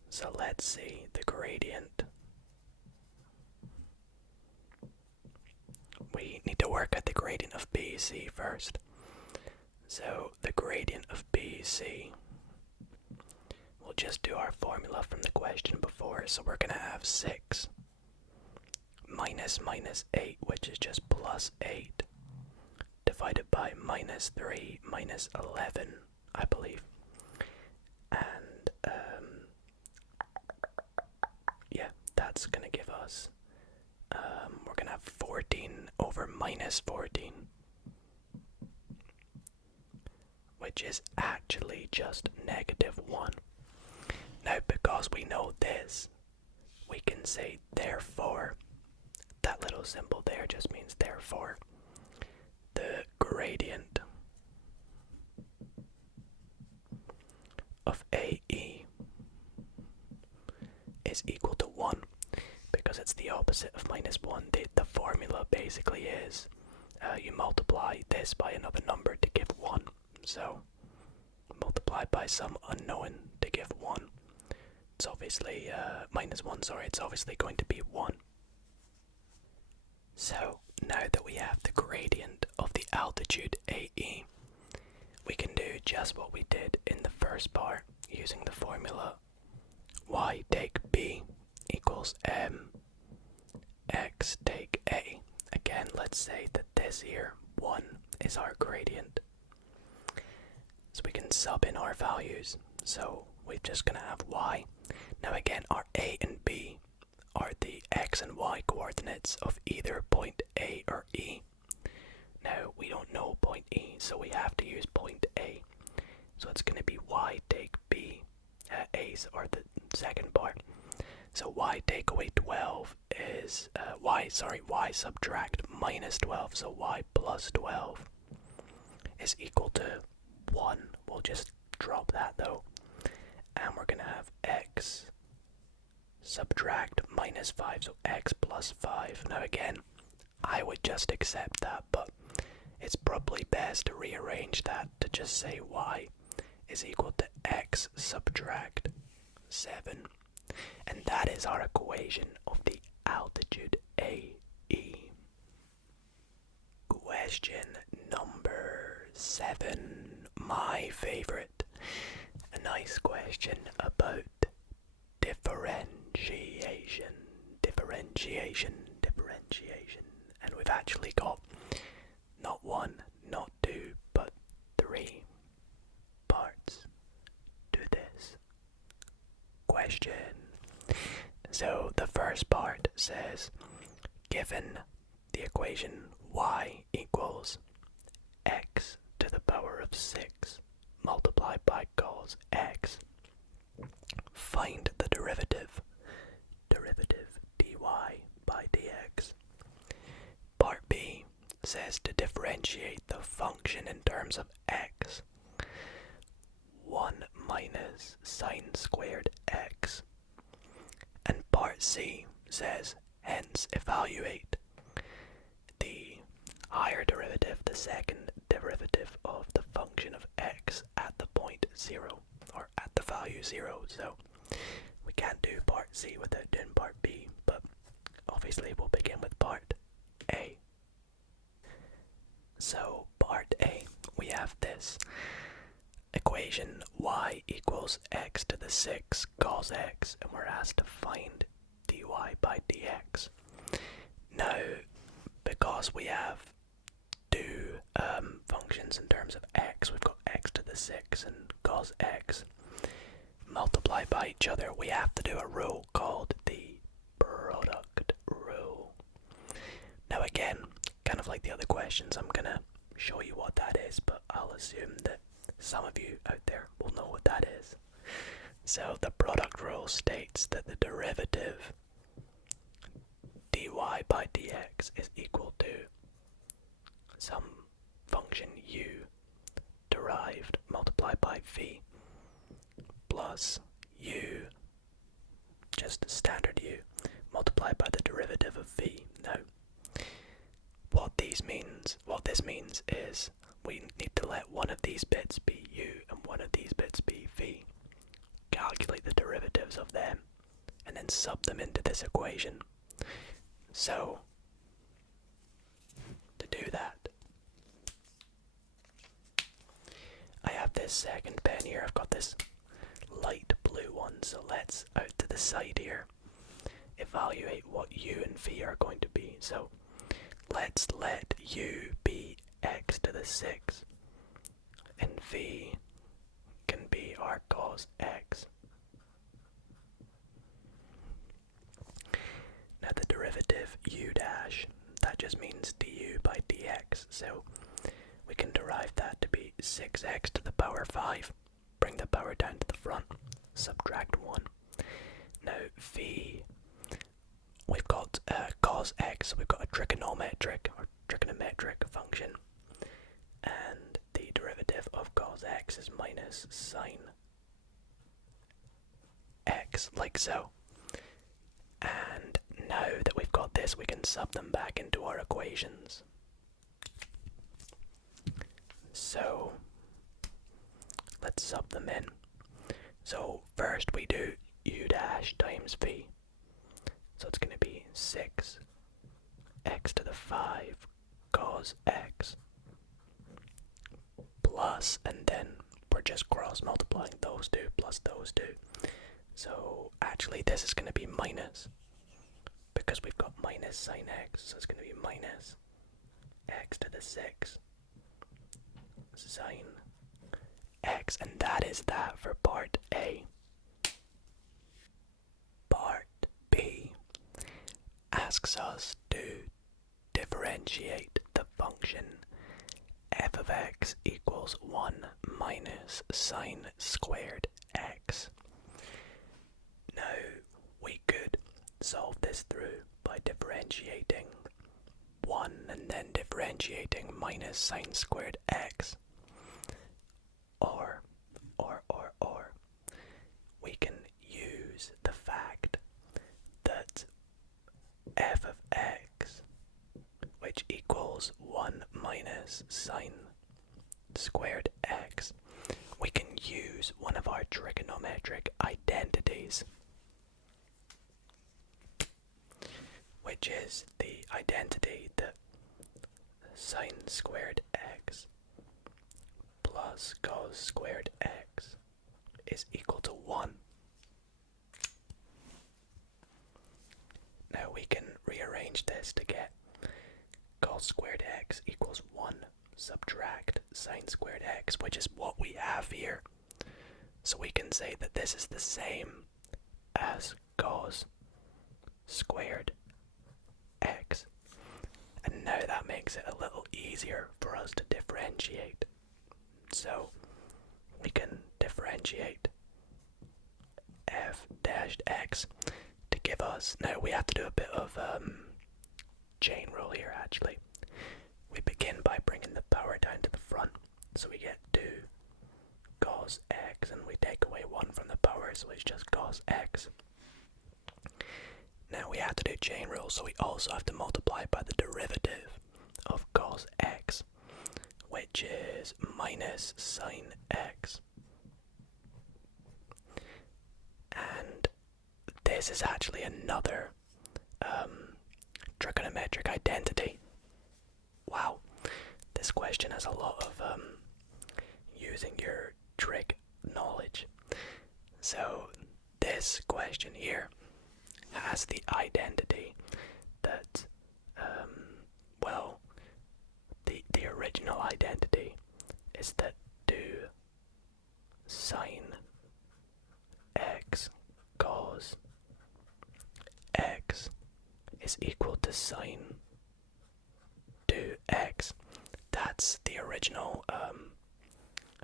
So let's see the gradient. We need to work out the gradient of BC first. So the gradient of BC, we'll just do our formula from the question before. So we're going to have 6 minus 8, which is just plus 8, divided by minus 3 minus 11, I believe. And, yeah, that's going to give us, we're going to have 14 over minus 14, which is actually just -1. Now, because we know this, we can say therefore. That little symbol there just means therefore. The gradient of AE is equal to 1 because it's the opposite of -1. The formula basically is you multiply this by another number to give 1. So multiply by some unknown to give 1. It's obviously -1, sorry, it's obviously going to be 1. So, now that we have the gradient of the altitude AE, we can do just what we did in the first part using the formula y take B equals m, x take A. Again, let's say that this here, 1, is our gradient. So we can sub in our values. So we're just going to have y. Now again, our A and B are the x and y coordinates of either point A or E. Now, we don't know point E, so we have to use point A. So it's going to be y take B, A's are the second part. So y take away 12 is, y subtract minus 12, so y plus 12 is equal to 1. We'll just drop that though. And we're going to have x subtract minus 5, so x plus 5. Now again, I would just accept that, but it's probably best to rearrange that to just say y is equal to x subtract 7. And that is our equation of the altitude AE. Question number 7, my favorite. A nice question about differentiation. And we've actually got not 1, not 2, but 3 parts to this question. So the first part says, given the equation y equals x to the power of 6 multiplied by cos x. Find the derivative dy by dx. Part B says to differentiate the function in terms of x. 1 minus sine squared x. And part C says hence evaluate the higher derivative, the second derivative of the function of x at the point 0, or at the value 0. So we can't do part C without doing part B, but obviously we'll begin with part A. So part A, we have this equation y equals x to the 6 cos x, and we're asked to find dy by dx. Now, because we have two functions in terms of x, we've got x to the 6 and cos x multiplied by each other, we have to do a rule called the product rule. Now again, kind of like the other questions, I'm gonna show you what that is, but I'll assume that some of you out there will know what that is. So the product rule states that the derivative dy by dx is equal to some function u derived multiplied by v plus u, just standard u, multiplied by the derivative of v. Now, what this means is we need to let one of these bits be u and one of these bits be v, calculate the derivatives of them, and then sub them into this equation. So, to do that, I have this second pen here. I've got this light blue one, so let's, out to the side here, evaluate what u and v are going to be. So, let's let u be x to the 6, and v can be our cos x. Now the derivative u dash, that just means du by dx, so we can derive that to be 6x to the power 5, bring the power down to the front, subtract 1. Now v, we've got cos x, so we've got a trigonometric function, and the derivative of cos x is minus sine x, like so. And now that we've got this, we can sub them back into our equations. So let's sub them in. So first we do u dash times v. So it's going to be 6 x to the 5 cos x plus, and then we're just cross multiplying those two plus those two. So actually this is going to be minus, because we've got minus sine x, so it's going to be minus x to the 6 sine x, and that is that for part A. Part B asks us to differentiate the function f of x equals 1 minus sine squared x. Now, we could solve this through by differentiating 1 and then differentiating minus sine squared x. Or we can use the fact that f of x, which equals 1 minus sine squared x, we can use one of our trigonometric identities, which is the identity that sine squared x plus cos squared x is equal to 1. Now we can rearrange this to get cos squared x equals 1, subtract sine squared x, which is what we have here. So we can say that this is the same as cos squared x. And now that makes it a little easier for us to differentiate. So we can differentiate f dashed x to give us, now we have to do a bit of chain rule here actually. We begin by bringing the power down to the front, so we get 2 cos x, and we take away 1 from the power, so it's just cos x. Now we have to do chain rule, so we also have to multiply by the derivative of cos x, which is minus sine x. And this is actually another trigonometric identity. Wow, this question has a lot of using your trig knowledge. So this question here has the identity that, well, the original identity is that 2 sine x cos x is equal to sine 2x. That's the original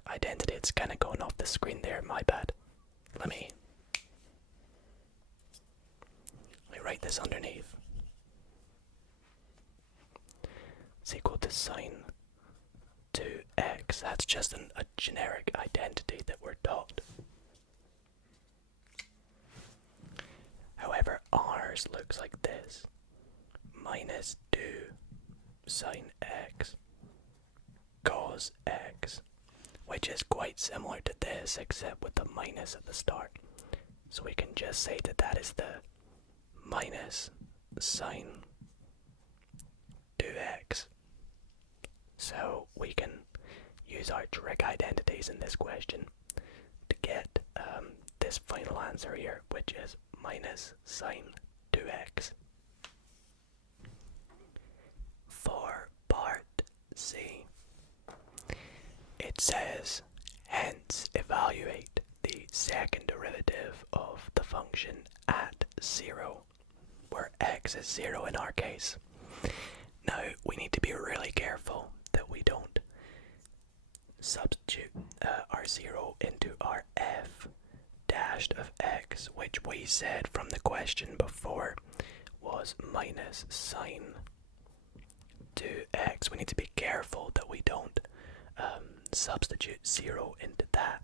identity. It's kind of going off the screen there, my bad. Let me write this underneath. It's equal to sine 2x. That's just a generic identity that we're taught. However, ours looks like this. Minus 2 sine x cos x, which is quite similar to this except with the minus at the start. So we can just say that that is the minus sine 2x. So we can use our trig identities in this question to get this final answer here, which is minus sine 2x. For part C, it says, hence evaluate the second derivative of the function at 0, where x is 0 in our case. Now, we need to be really careful that we don't substitute our 0 into our f dashed of x, which we said from the question before was minus sine 2x. We need to be careful that we don't substitute 0 into that,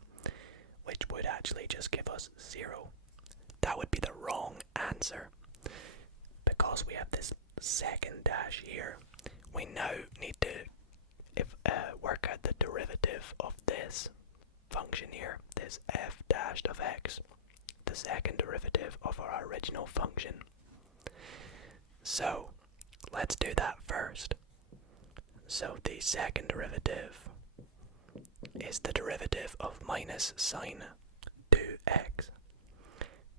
which would actually just give us 0. That would be the wrong answer. Because we have this second dash here, we now need to work out the derivative of this function here, this f dashed of x, the second derivative of our original function. So let's do that first. So the second derivative is the derivative of minus sine 2x.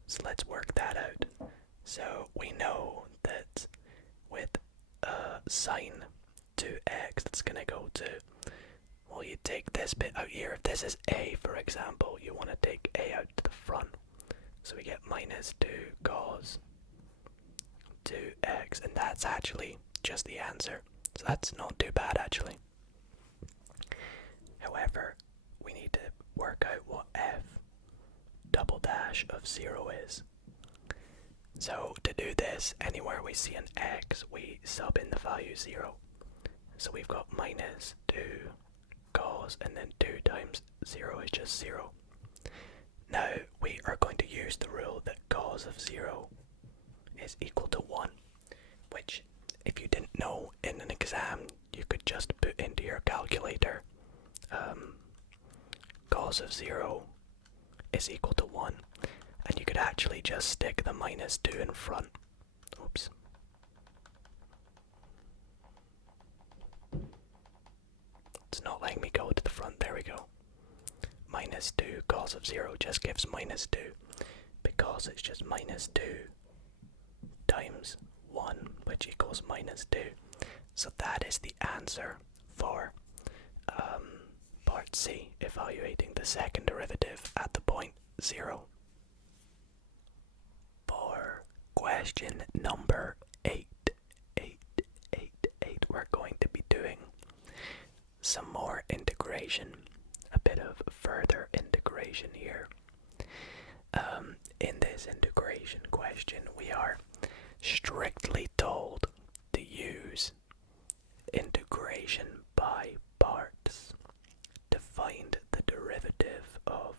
So let's work that out. So we know that with sine 2x, it's going to go to, well, you take this bit out here. If this is a, for example, you want to take a out to the front. So we get minus 2 cos 2x, and that's actually just the answer. So that's not too bad, actually. However, we need to work out what f double dash of 0 is. So to do this, anywhere we see an x, we sub in the value 0. So we've got minus 2 cos, and then 2 times 0 is just 0. Now we are going to use the rule that cos of 0 is equal to 1, which, if you didn't know, in an exam you could just put into your calculator cos of 0 is equal to 1, and you could actually just stick the minus 2 in front. Oops. It's not letting me go to the front. There we go. Minus 2 cos of 0 just gives minus 2, because it's just minus 2 times 1, which equals minus 2. So that is the answer for part C, evaluating the second derivative at the point 0. For question number 8, integration, a bit of further integration here. In this integration question, we are strictly told to use integration by parts to find the derivative of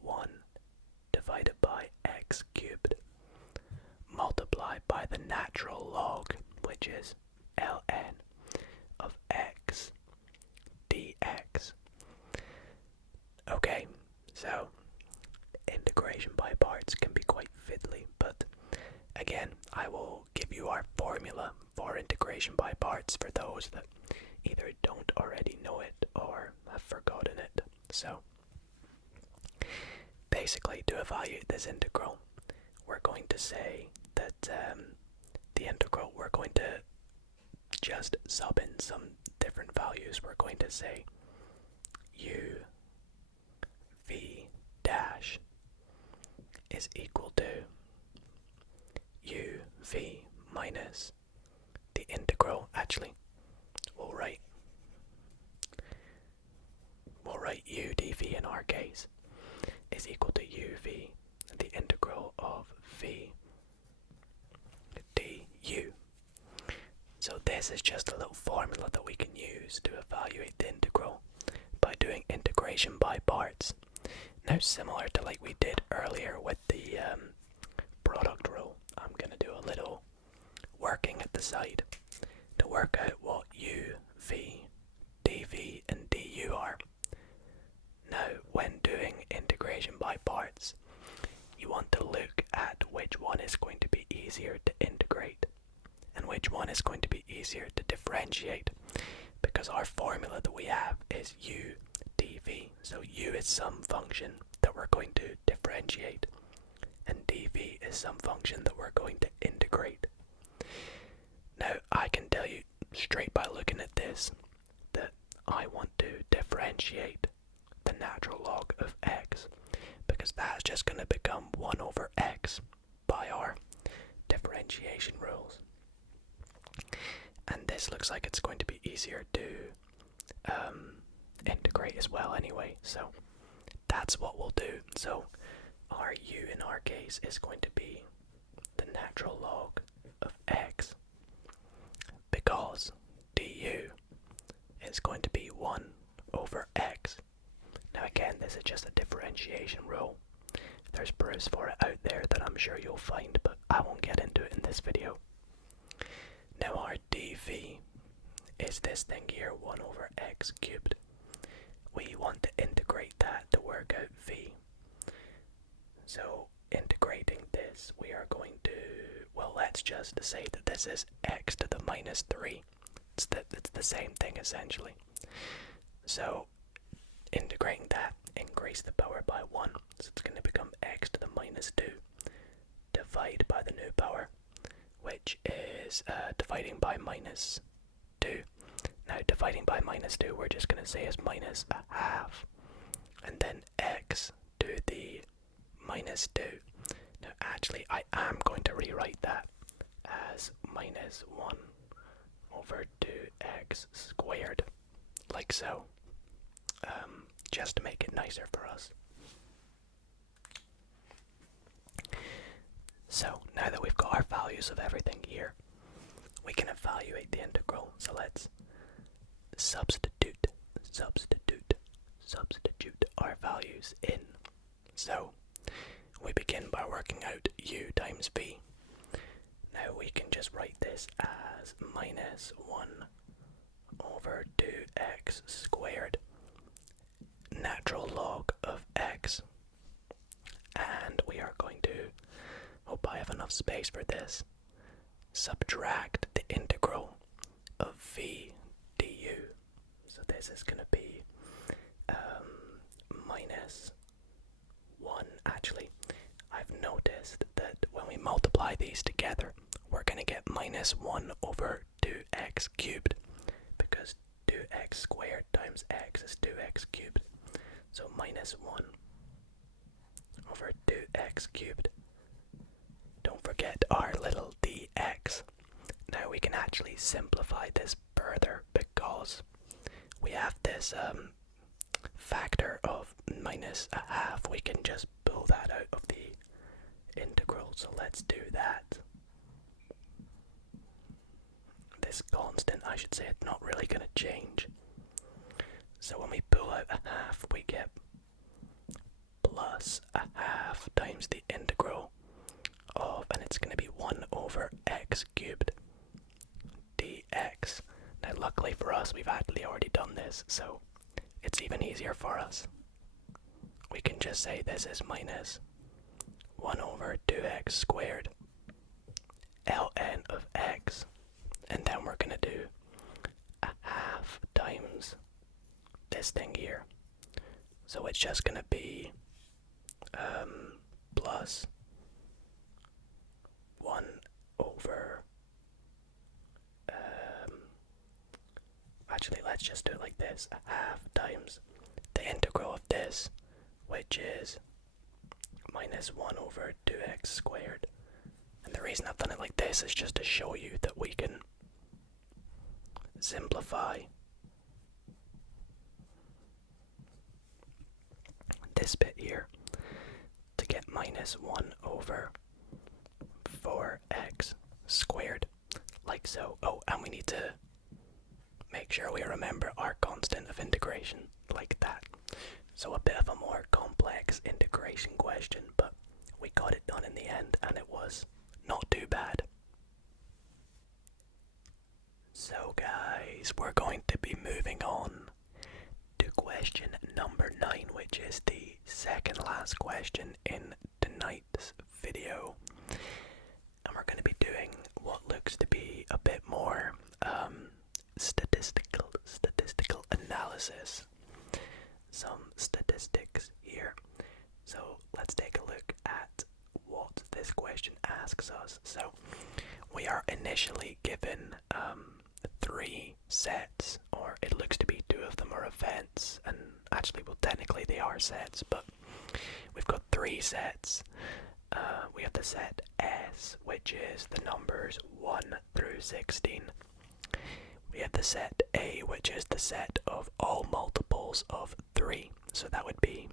1 divided by x cubed multiplied by the natural log, which is ln of x dx. Okay, so integration by parts can be quite fiddly, but again, I will give you our formula for integration by parts for those that either don't already know it or have forgotten it. So, basically, to evaluate this integral, we're going to say that the integral, we're going to just sub in some different values. We're going to say u v dash is equal to u v minus the integral. Actually, we'll write u dv in our case is equal to uv, the integral of v du. So this is just a little formula that we can use to evaluate the integral by doing integration by parts. Now, similar to like we did earlier with the product rule, I'm going to do a little working at the side to work out what u, v, dv and du are. Now, when doing integration by parts, you want to look at which one is going to be easier to integrate and which one is going to be easier to differentiate, because our formula that we have is u dv. So u is some function that we're going to differentiate, and dv is some function that we're going to integrate. Now, I can tell you straight by looking at this that I want to differentiate the natural log of x, because that's just going to become 1 over x by our differentiation rules. And this looks like it's going to be easier to integrate as well anyway, so that's what we'll do. So our u in our case is going to be the natural log of x, because du is going to be 1 over x. Now again, this is just a differentiation rule. There's proofs for it out there that I'm sure you'll find, but I won't get into it in this video. Now our dv is this thing here, 1 over x cubed. We want to integrate that to work out v. So integrating this, we are going to, well, let's just say that this is x to the minus 3. It's the same thing essentially. So integrating that, increase the power by 1, so it's going to become x to the minus 2. Divide by the new power, which is dividing by minus 2. Now dividing by minus 2, we're just going to say is minus a half. And then x to the minus 2. Now actually, I am going to rewrite that as minus 1 over 2x squared, like so, just to make it nicer for us. So now that we've got our values of everything here, we can evaluate the integral. So let's substitute our values in. So we begin by working out u times v. Now we can just write this as minus 1 over 2x squared, natural log of x. And we are going to, hope I have enough space for this, subtract the integral of v du. So this is going to be minus 1. Actually, I've noticed that when we multiply these together, we're going to get minus 1 over 2x cubed, because 2x squared times x is 2x cubed. So minus 1 over 2x cubed. Don't forget our little dx. Now we can actually simplify this further, because we have this factor of minus a half, we can just pull that out of the integral. So let's do that. This constant, I should say, it's not really going to change. So when we pull out a half, we get plus a half times the integral of, and it's going to be 1 over x cubed dx. Now luckily for us, we've actually already done this, so it's even easier for us. We can just say this is minus 1 over 2x squared ln of x, and then we're going to do a half times this thing here. So it's just going to be plus 1 over, actually let's just do it like this, a half times the integral of this, which is minus 1 over 2x squared. And the reason I've done it like this is just to show you that we can simplify this bit here to get minus 1 over 4x squared, like so. Oh, and we need to make sure we remember our constant of integration, like that. So a bit of a more complex integration question, but we got it done in the end, and it was not too bad. So guys, we're going to be moving on to question number 9, which is the second last question in tonight's video. And we're going to be doing what looks to be a bit more statistical analysis. Some statistics here. So let's take a look at what this question asks us. So we are initially given 3 sets, or it looks to be 2 of them are events, and actually, well, technically they are sets, but we've got 3 sets. We have the set S, which is the numbers 1 through 16. We have the set A, which is the set of all multiples of 3. So that would be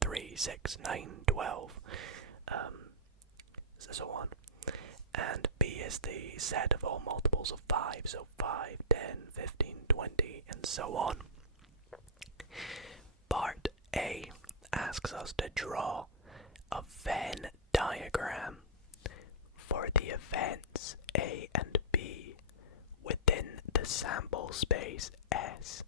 3, 6, 9, 12, so on. And B is the set of all multiples of 5, so 5, 10, 15, 20, and so on. Part A asks us to draw a Venn diagram for the events A and B within the sample space S.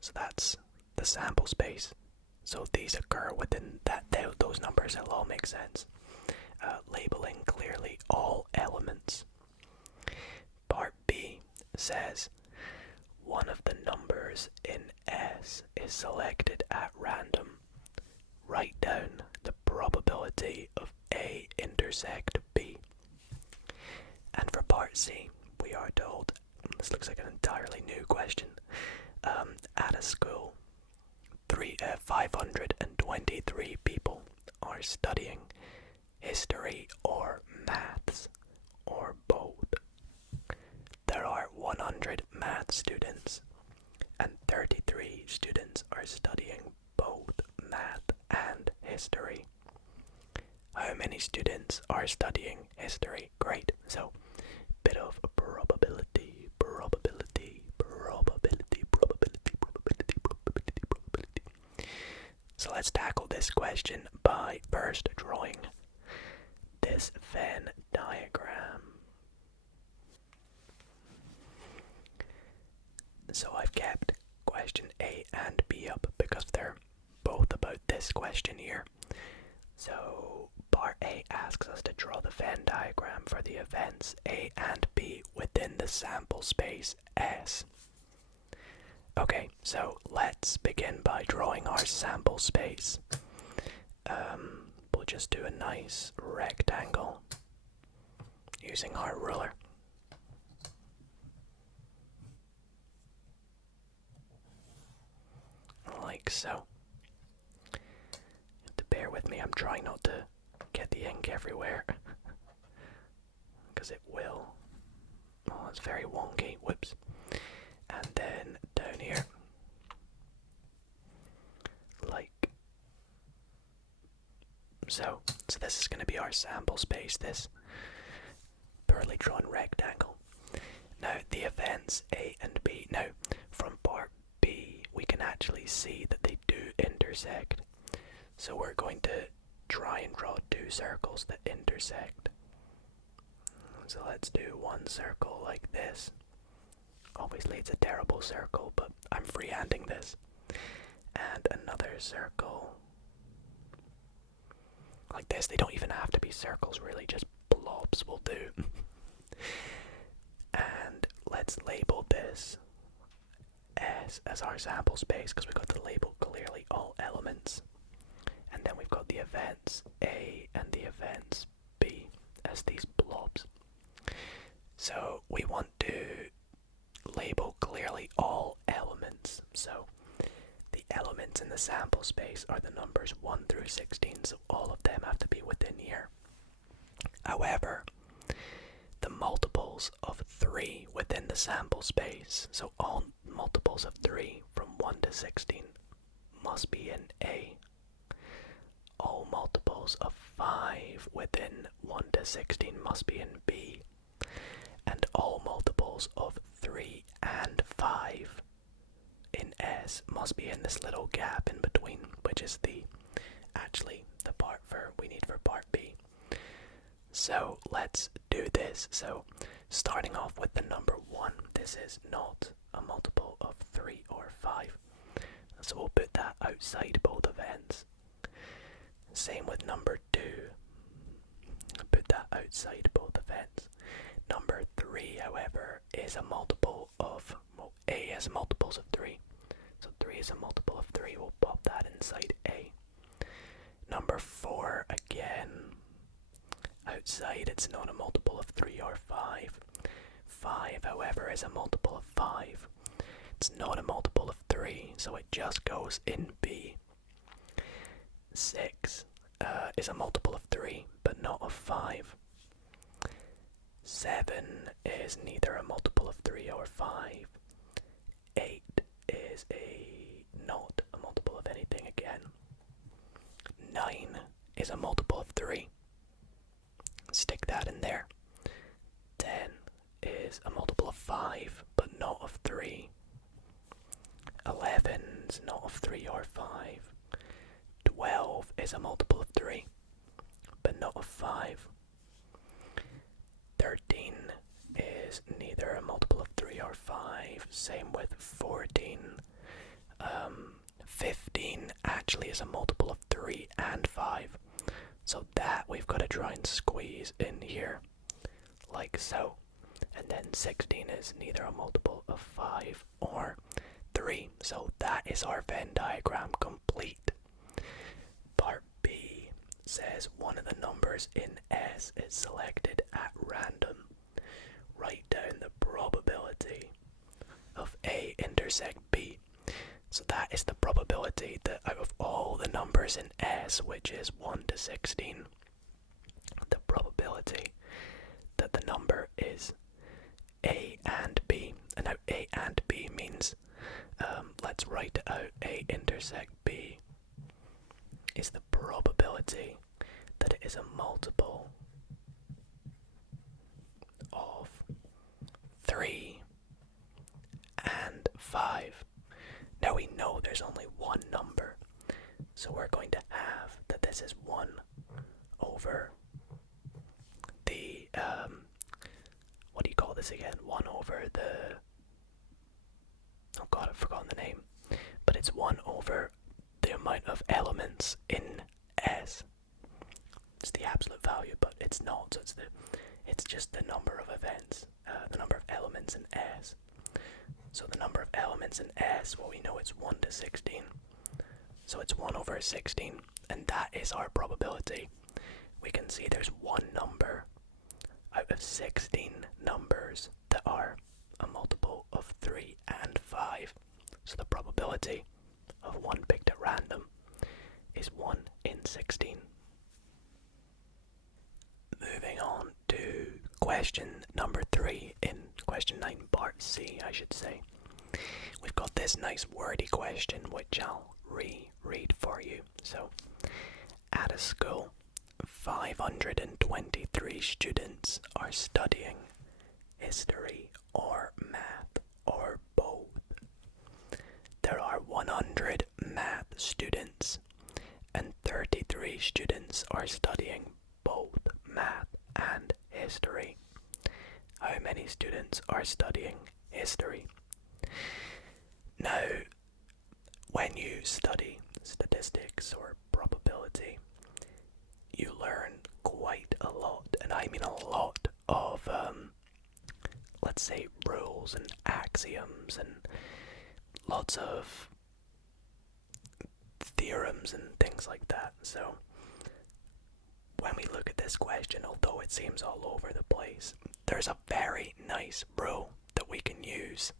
So that's the sample space. So these occur within that, those numbers, it'll all make sense. Labeling clearly all elements. Part B says one of the numbers in S is selected at random. Write down the probability of A intersect B. And for part C, we are told, this looks like an entirely new question, at a school, 523 people are studying history or maths, or both. There are 100 math students, and 33 students are studying both math and history. How many students are studying history? Great. So, bit of probability. So let's tackle this question by first drawing this Venn diagram. So I've kept question A and B up because they're both about this question here. So part A asks us to draw the Venn diagram for the events A and B within the sample space S. Okay, so let's begin by drawing our sample space. We'll just do a nice rectangle using our ruler. Like so. You have to bear with me, I'm trying not to get the ink everywhere. Because it will. Oh, it's very wonky. Whoops. And then down here. So this is going to be our sample space, this poorly drawn rectangle. Now the events A and B. Now from part B we can actually see that they do intersect. So we're going to try and draw two circles that intersect. So let's do one circle like this. Obviously it's a terrible circle, but I'm freehanding this. And another circle like this. They don't even have to be circles really, just blobs will do. And let's label this S as our sample space, because we've got to label clearly all elements. And then we've got the events A and the events B as these blobs. So we want to label clearly all elements. So the elements in the sample space are the numbers 1 through 16, so all of them have to be within here. However, the multiples of 3 within the sample space, so all multiples of 3 from 1 to 16 must be in A. All multiples of 5 within 1 to 16 must be in B. And all multiples of 3 and 5 in S must be in this little gap in between, which is actually the part we need for part B. So let's do this. So starting off with the number 1, this is not a multiple of 3 or 5. So we'll put that outside both events. Same with number 2. Put that outside both events. Number 3, however, is a multiple of, A is multiples of 3. So 3 is a multiple of 3. We'll pop that inside A. Number 4, again, outside it's not a multiple of 3 or 5. 5, however, is a multiple of 5. It's not a multiple of 3, so it just goes in B. 6 is a multiple of 3, but not of 5. 7 is neither a multiple of 3 or 5. 8 is not a multiple of anything again. 9 is a multiple of 3. Stick that in there. 10 is a multiple of 5, but not of 3. 11 is not of 3 or 5. 12 is a multiple of 3, but not of 5. 13 is neither a multiple of 3 or 5. Same with 14. 15 actually is a multiple of 3 and 5. So that we've got to try and squeeze in here, like so. And then 16 is neither a multiple of 5 or 3. So that is our Venn diagram complete. Part B says one of the numbers in S is selected at random. Write down the probability of A intersect B. So that is the probability that out of all the numbers in S, which is 1 to 16, the probability that the number is A and B. And now A and B means, let's write it out, A intersect B is the probability that it is a multiple of 3 and 5. Now we know there's only one number, so we're going to have that this is 1 over the, what do you call this again? 1 over the, oh god, I've forgotten the name, but it's 1 over the amount of elements in S. It's the absolute value, but it's not, so it's just the number of events, the number of elements in S. So the number of elements in S, well, we know it's 1 to 16. So it's 1 over 16, and that is our probability. We can see there's one number out of 16 numbers that are a multiple of 3 and 5. So the probability of one picked at random is 1 in 16. Moving on to question number 3 in question 9, part C, I should say. We've got this nice wordy question which I'll reread for you. So, at a school, 523 students are studying history or math or both. There are 100 math students and 33 students are studying both math and history. How many students are studying history? Now, when you study statistics or probability, you learn quite a lot, and I mean a lot of, let's say, rules and axioms and lots of theorems and things like that. So, when we look at this question, although it seems all over the place, there's a very nice rule that we can use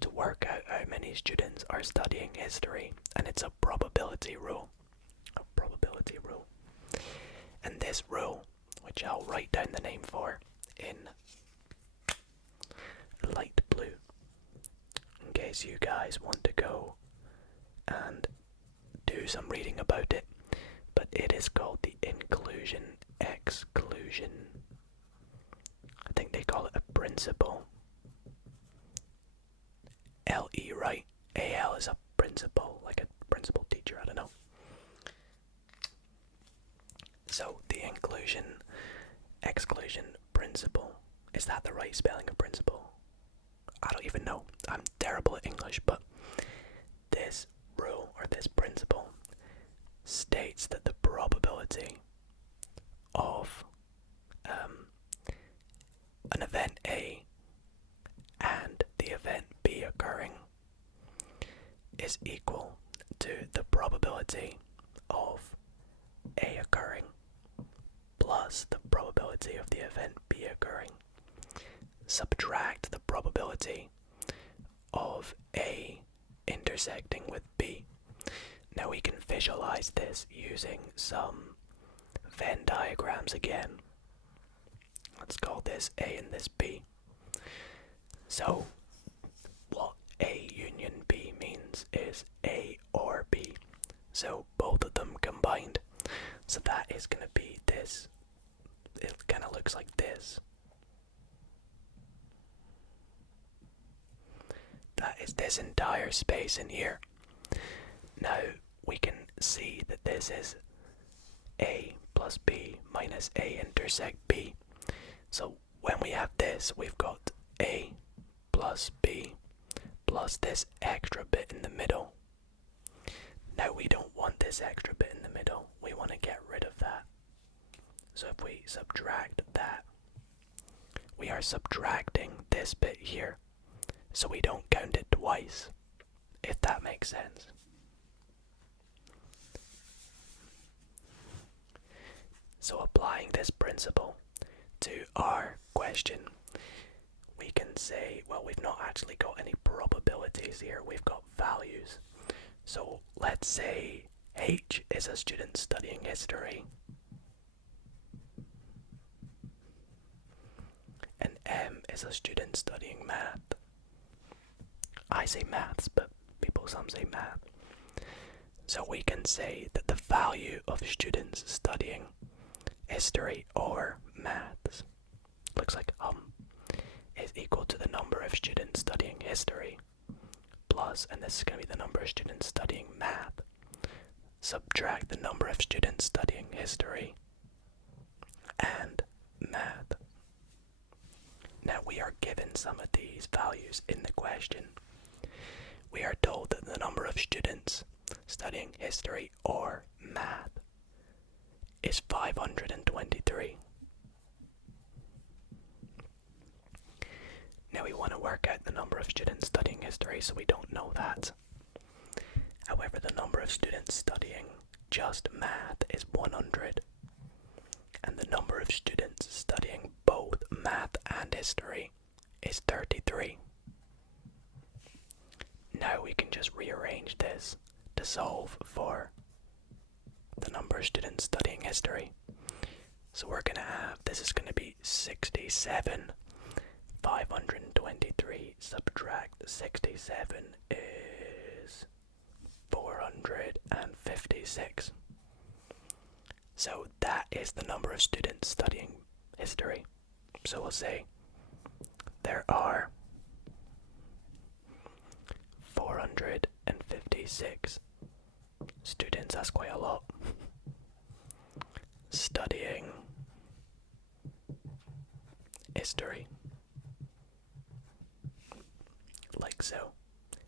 to work out how many students are studying history, and it's a probability rule. A probability rule. And this rule, which I'll write down the name for in light blue, in case you guys want to go and do some reading about it, but it is called the inclusion exclusion. I think they call it a principle. LE, right? AL is a principal, like a principal teacher, I don't know. So, the inclusion exclusion principle. Is that the right spelling of principle? I don't even know. I'm terrible at English, but this rule or this principle states that the probability of an event A and the event B occurring is equal to the probability of A occurring plus the probability of the event B occurring. Subtract the probability of A intersecting with B. Now we can visualize this using some Venn diagrams again. Let's call this A and this B. So, what A union B means is A or B. So, both of them combined. So that is going to be this. It kind of looks like this. That is this entire space in here. Now, we can see that this is A plus B minus A intersect B. So when we have this, we've got A plus B plus this extra bit in the middle. Now we don't want this extra bit in the middle. We want to get rid of that. So if we subtract that, we are subtracting this bit here. So we don't count it twice, if that makes sense. So applying this principle to our question, we can say, well, we've not actually got any probabilities here, we've got values. So let's say H is a student studying history and M is a student studying math. I say maths, but some say math. So we can say that the value of students studying history or maths, looks like is equal to the number of students studying history plus, and this is going to be the number of students studying math, subtract the number of students studying history and math. Now we are given some of these values in the question. We are told that the number of students studying history or math is 523. Now we want to work out the number of students studying history, so we don't know that. However, the number of students studying just math is 100, and the number of students studying both math and history is 33. Now we can just rearrange this to solve for the number of students studying history. So we're going to have, this is going to be 67. 523 subtract 67 is 456. So that is the number of students studying history. So we'll say there are 456 students, that's quite a lot, studying history. Like so.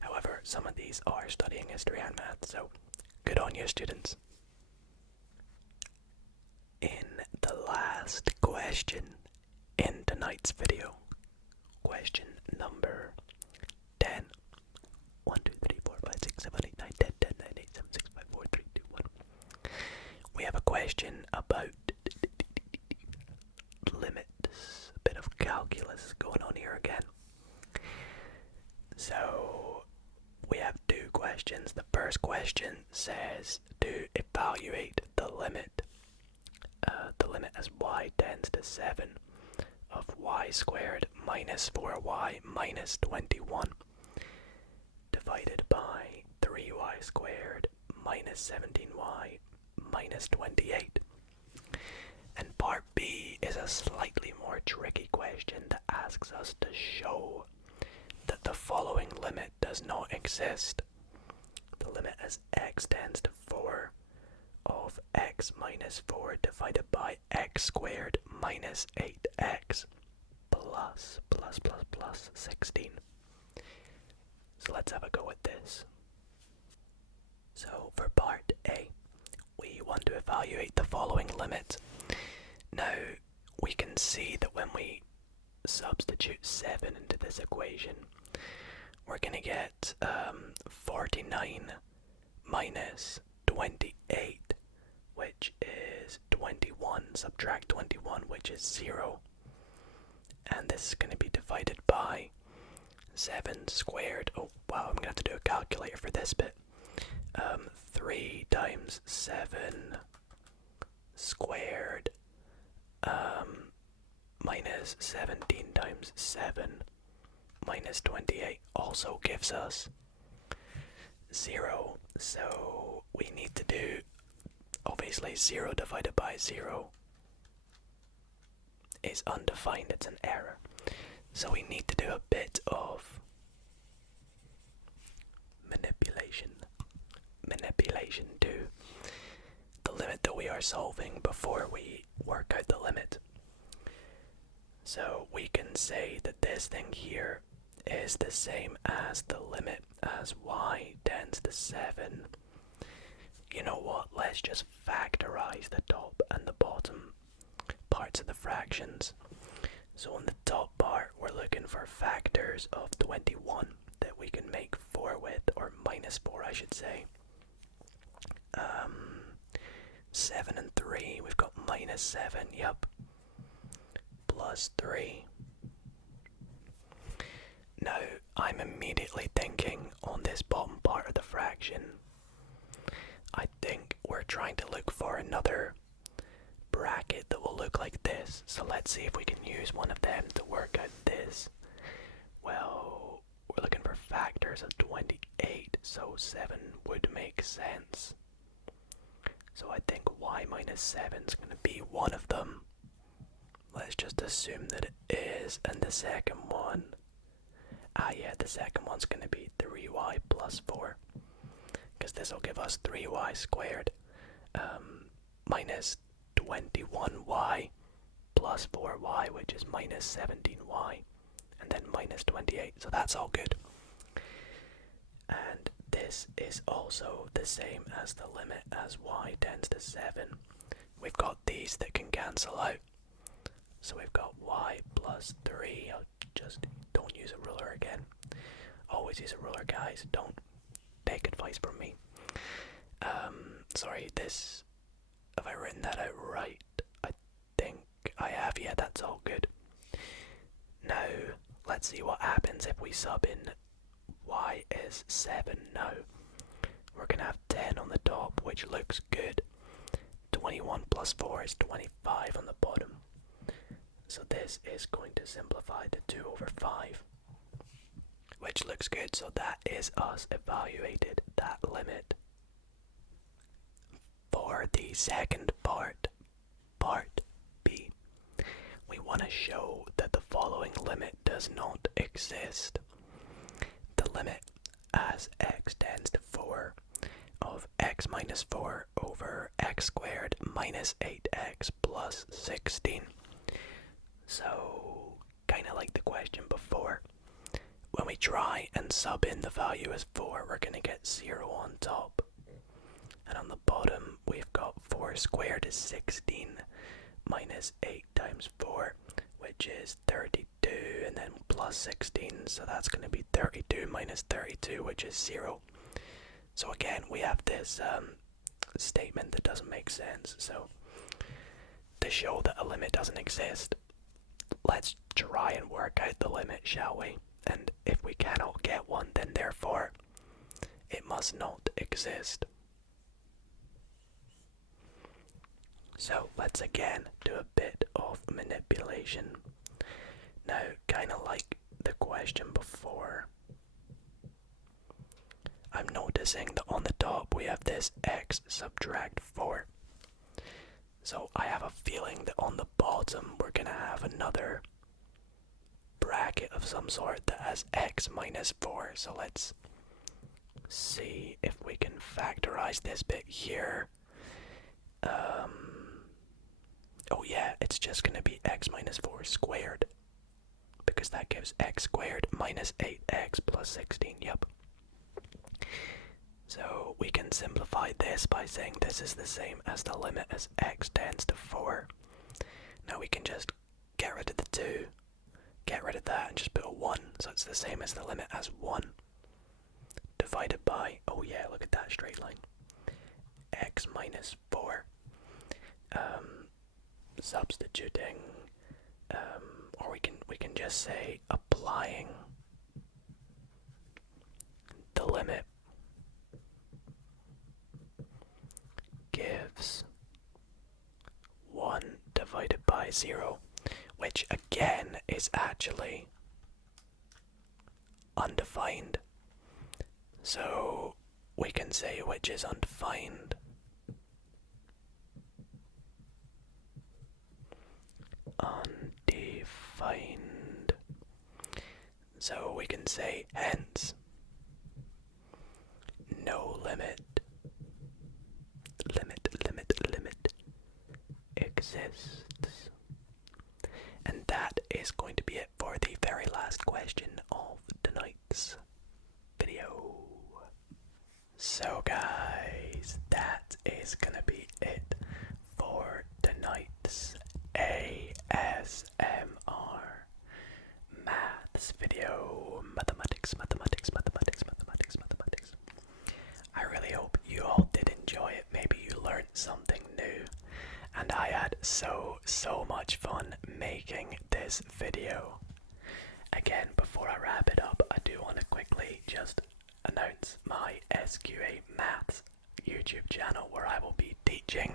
However, some of these are studying history and math, so good on you, students. In the last question in tonight's video, question number 10. 1, 2, 3, 4, 5, 6, 7, 8, 9, 10, 10, 9, 8, 7, 6, 5, 4, 3, 2, 1. We have a question about limits. A bit of calculus going on here again. So, we have two questions. The first question says to evaluate the limit. The limit as y tends to 7 of y squared minus 4y minus 21 divided by 3y squared minus 17y minus 28. And part B is a slightly more tricky question that asks us to show that the following limit does not exist. The limit as x tends to 4 of x minus 4 divided by x squared minus 8x plus 16. So let's have a go at this. So for part A, we want to evaluate the following limit. Now, we can see that when we substitute 7 into this equation, we're going to get 49 minus 28, which is 21. Subtract 21, which is 0. And this is going to be divided by 7 squared. Oh, wow, I'm going to have to do a calculator for this bit. 3 times 7 squared minus 17 times 7 minus 28 also gives us 0. So we need to do, obviously 0 divided by 0 is undefined, it's an error. So we need to do a bit of manipulation to the limit that we are solving before we work out the limit. So we can say that this thing here is the same as the limit as y tends to 7. You know what, let's just factorize the top and the bottom parts of the fractions. So on the top part, we're looking for factors of 21 that we can make 4 with, or minus 4 I should say. 7 and 3, we've got minus 7, yep, plus 3. Now, I'm immediately thinking on this bottom part of the fraction, I think we're trying to look for another bracket that will look like this. So let's see if we can use one of them to work out this. Well, we're looking for factors of 28, so 7 would make sense. So I think y minus 7 is going to be one of them. Let's just assume that it is, and the second one, the second one's going to be 3y plus 4, because this will give us 3y squared minus 21y plus 4y, which is minus 17y, and then minus 28, so that's all good. And this is also the same as the limit as y tends to 7. We've got these that can cancel out. So we've got y plus 3. I'll just don't use a ruler again. Always use a ruler, guys. Don't take advice from me. Sorry, this... Have I written that out right? I think I have. Yeah, that's all good. Now, let's see what happens if we sub in y is 7 now. We're going to have 10 on the top, which looks good. 21 plus 4 is 25 on the bottom. So this is going to simplify to 2 over 5, which looks good. So that is us evaluated that limit. for the second part, part B, we want to show that the following limit does not exist. The limit as x tends to 4 of x minus 4 over x squared minus 8x plus 16. So, kind of like the question before, when we try and sub in the value as 4, we're going to get 0 on top. And on the bottom, we've got 4 squared is 16 minus 8 times 4, which is 32, and then plus 16, so that's going to be 32 minus 32, which is 0. So again, we have this statement that doesn't make sense. So to show that a limit doesn't exist, let's try and work out the limit, shall we? And if we cannot get one, then therefore it must not exist. So let's again do a bit of manipulation. Now, kind of like the question before, I'm noticing that on the top we have this x subtract 4. So I have a feeling that on the bottom we're going to have another bracket of some sort that has x minus 4. So let's see if we can factorize this bit here. Oh yeah, it's just going to be x minus 4 squared, because that gives x squared minus 8x plus 16, yep. So we can simplify this by saying this is the same as the limit as x tends to 4. Now we can just get rid of the 2, get rid of that, and just put a 1, so it's the same as the limit as 1 divided by, oh yeah, look at that straight line, x minus 4. Substituting, or we can just say applying the limit gives 1 divided by 0, which again is actually undefined. So we can say which is undefined. Undefined. So we can say hence no limit exists. And that is going to be it for the very last question of tonight's video. So guys, that is gonna be it for tonight's ASMR maths video. Mathematics. I really hope you all did enjoy it. Maybe you learned something new. And I had so much fun making this video. Again, before I wrap it up, I do want to quickly just announce my SQA Maths YouTube channel, where I will be teaching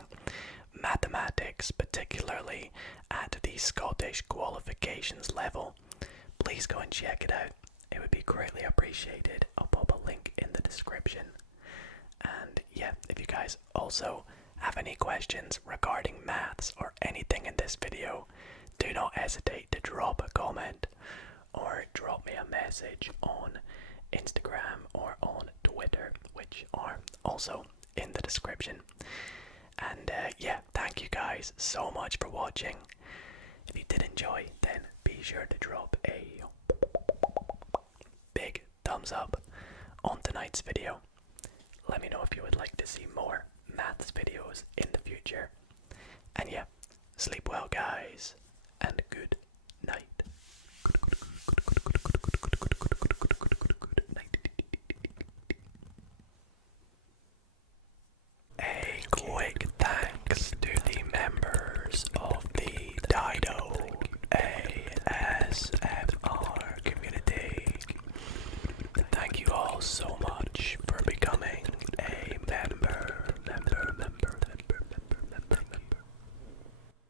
mathematics, particularly at the Scottish qualifications level. Please go and check it out. It would be greatly appreciated. I'll pop a link in the description. And yeah, if you guys also have any questions regarding maths or anything in this video, do not hesitate to drop a comment or drop me a message on Instagram or on Twitter, which are also in the description. And yeah, thank you guys so much for watching. If you did enjoy, then be sure to drop a big thumbs up on tonight's video. Let me know if you would like to see more maths videos in the future.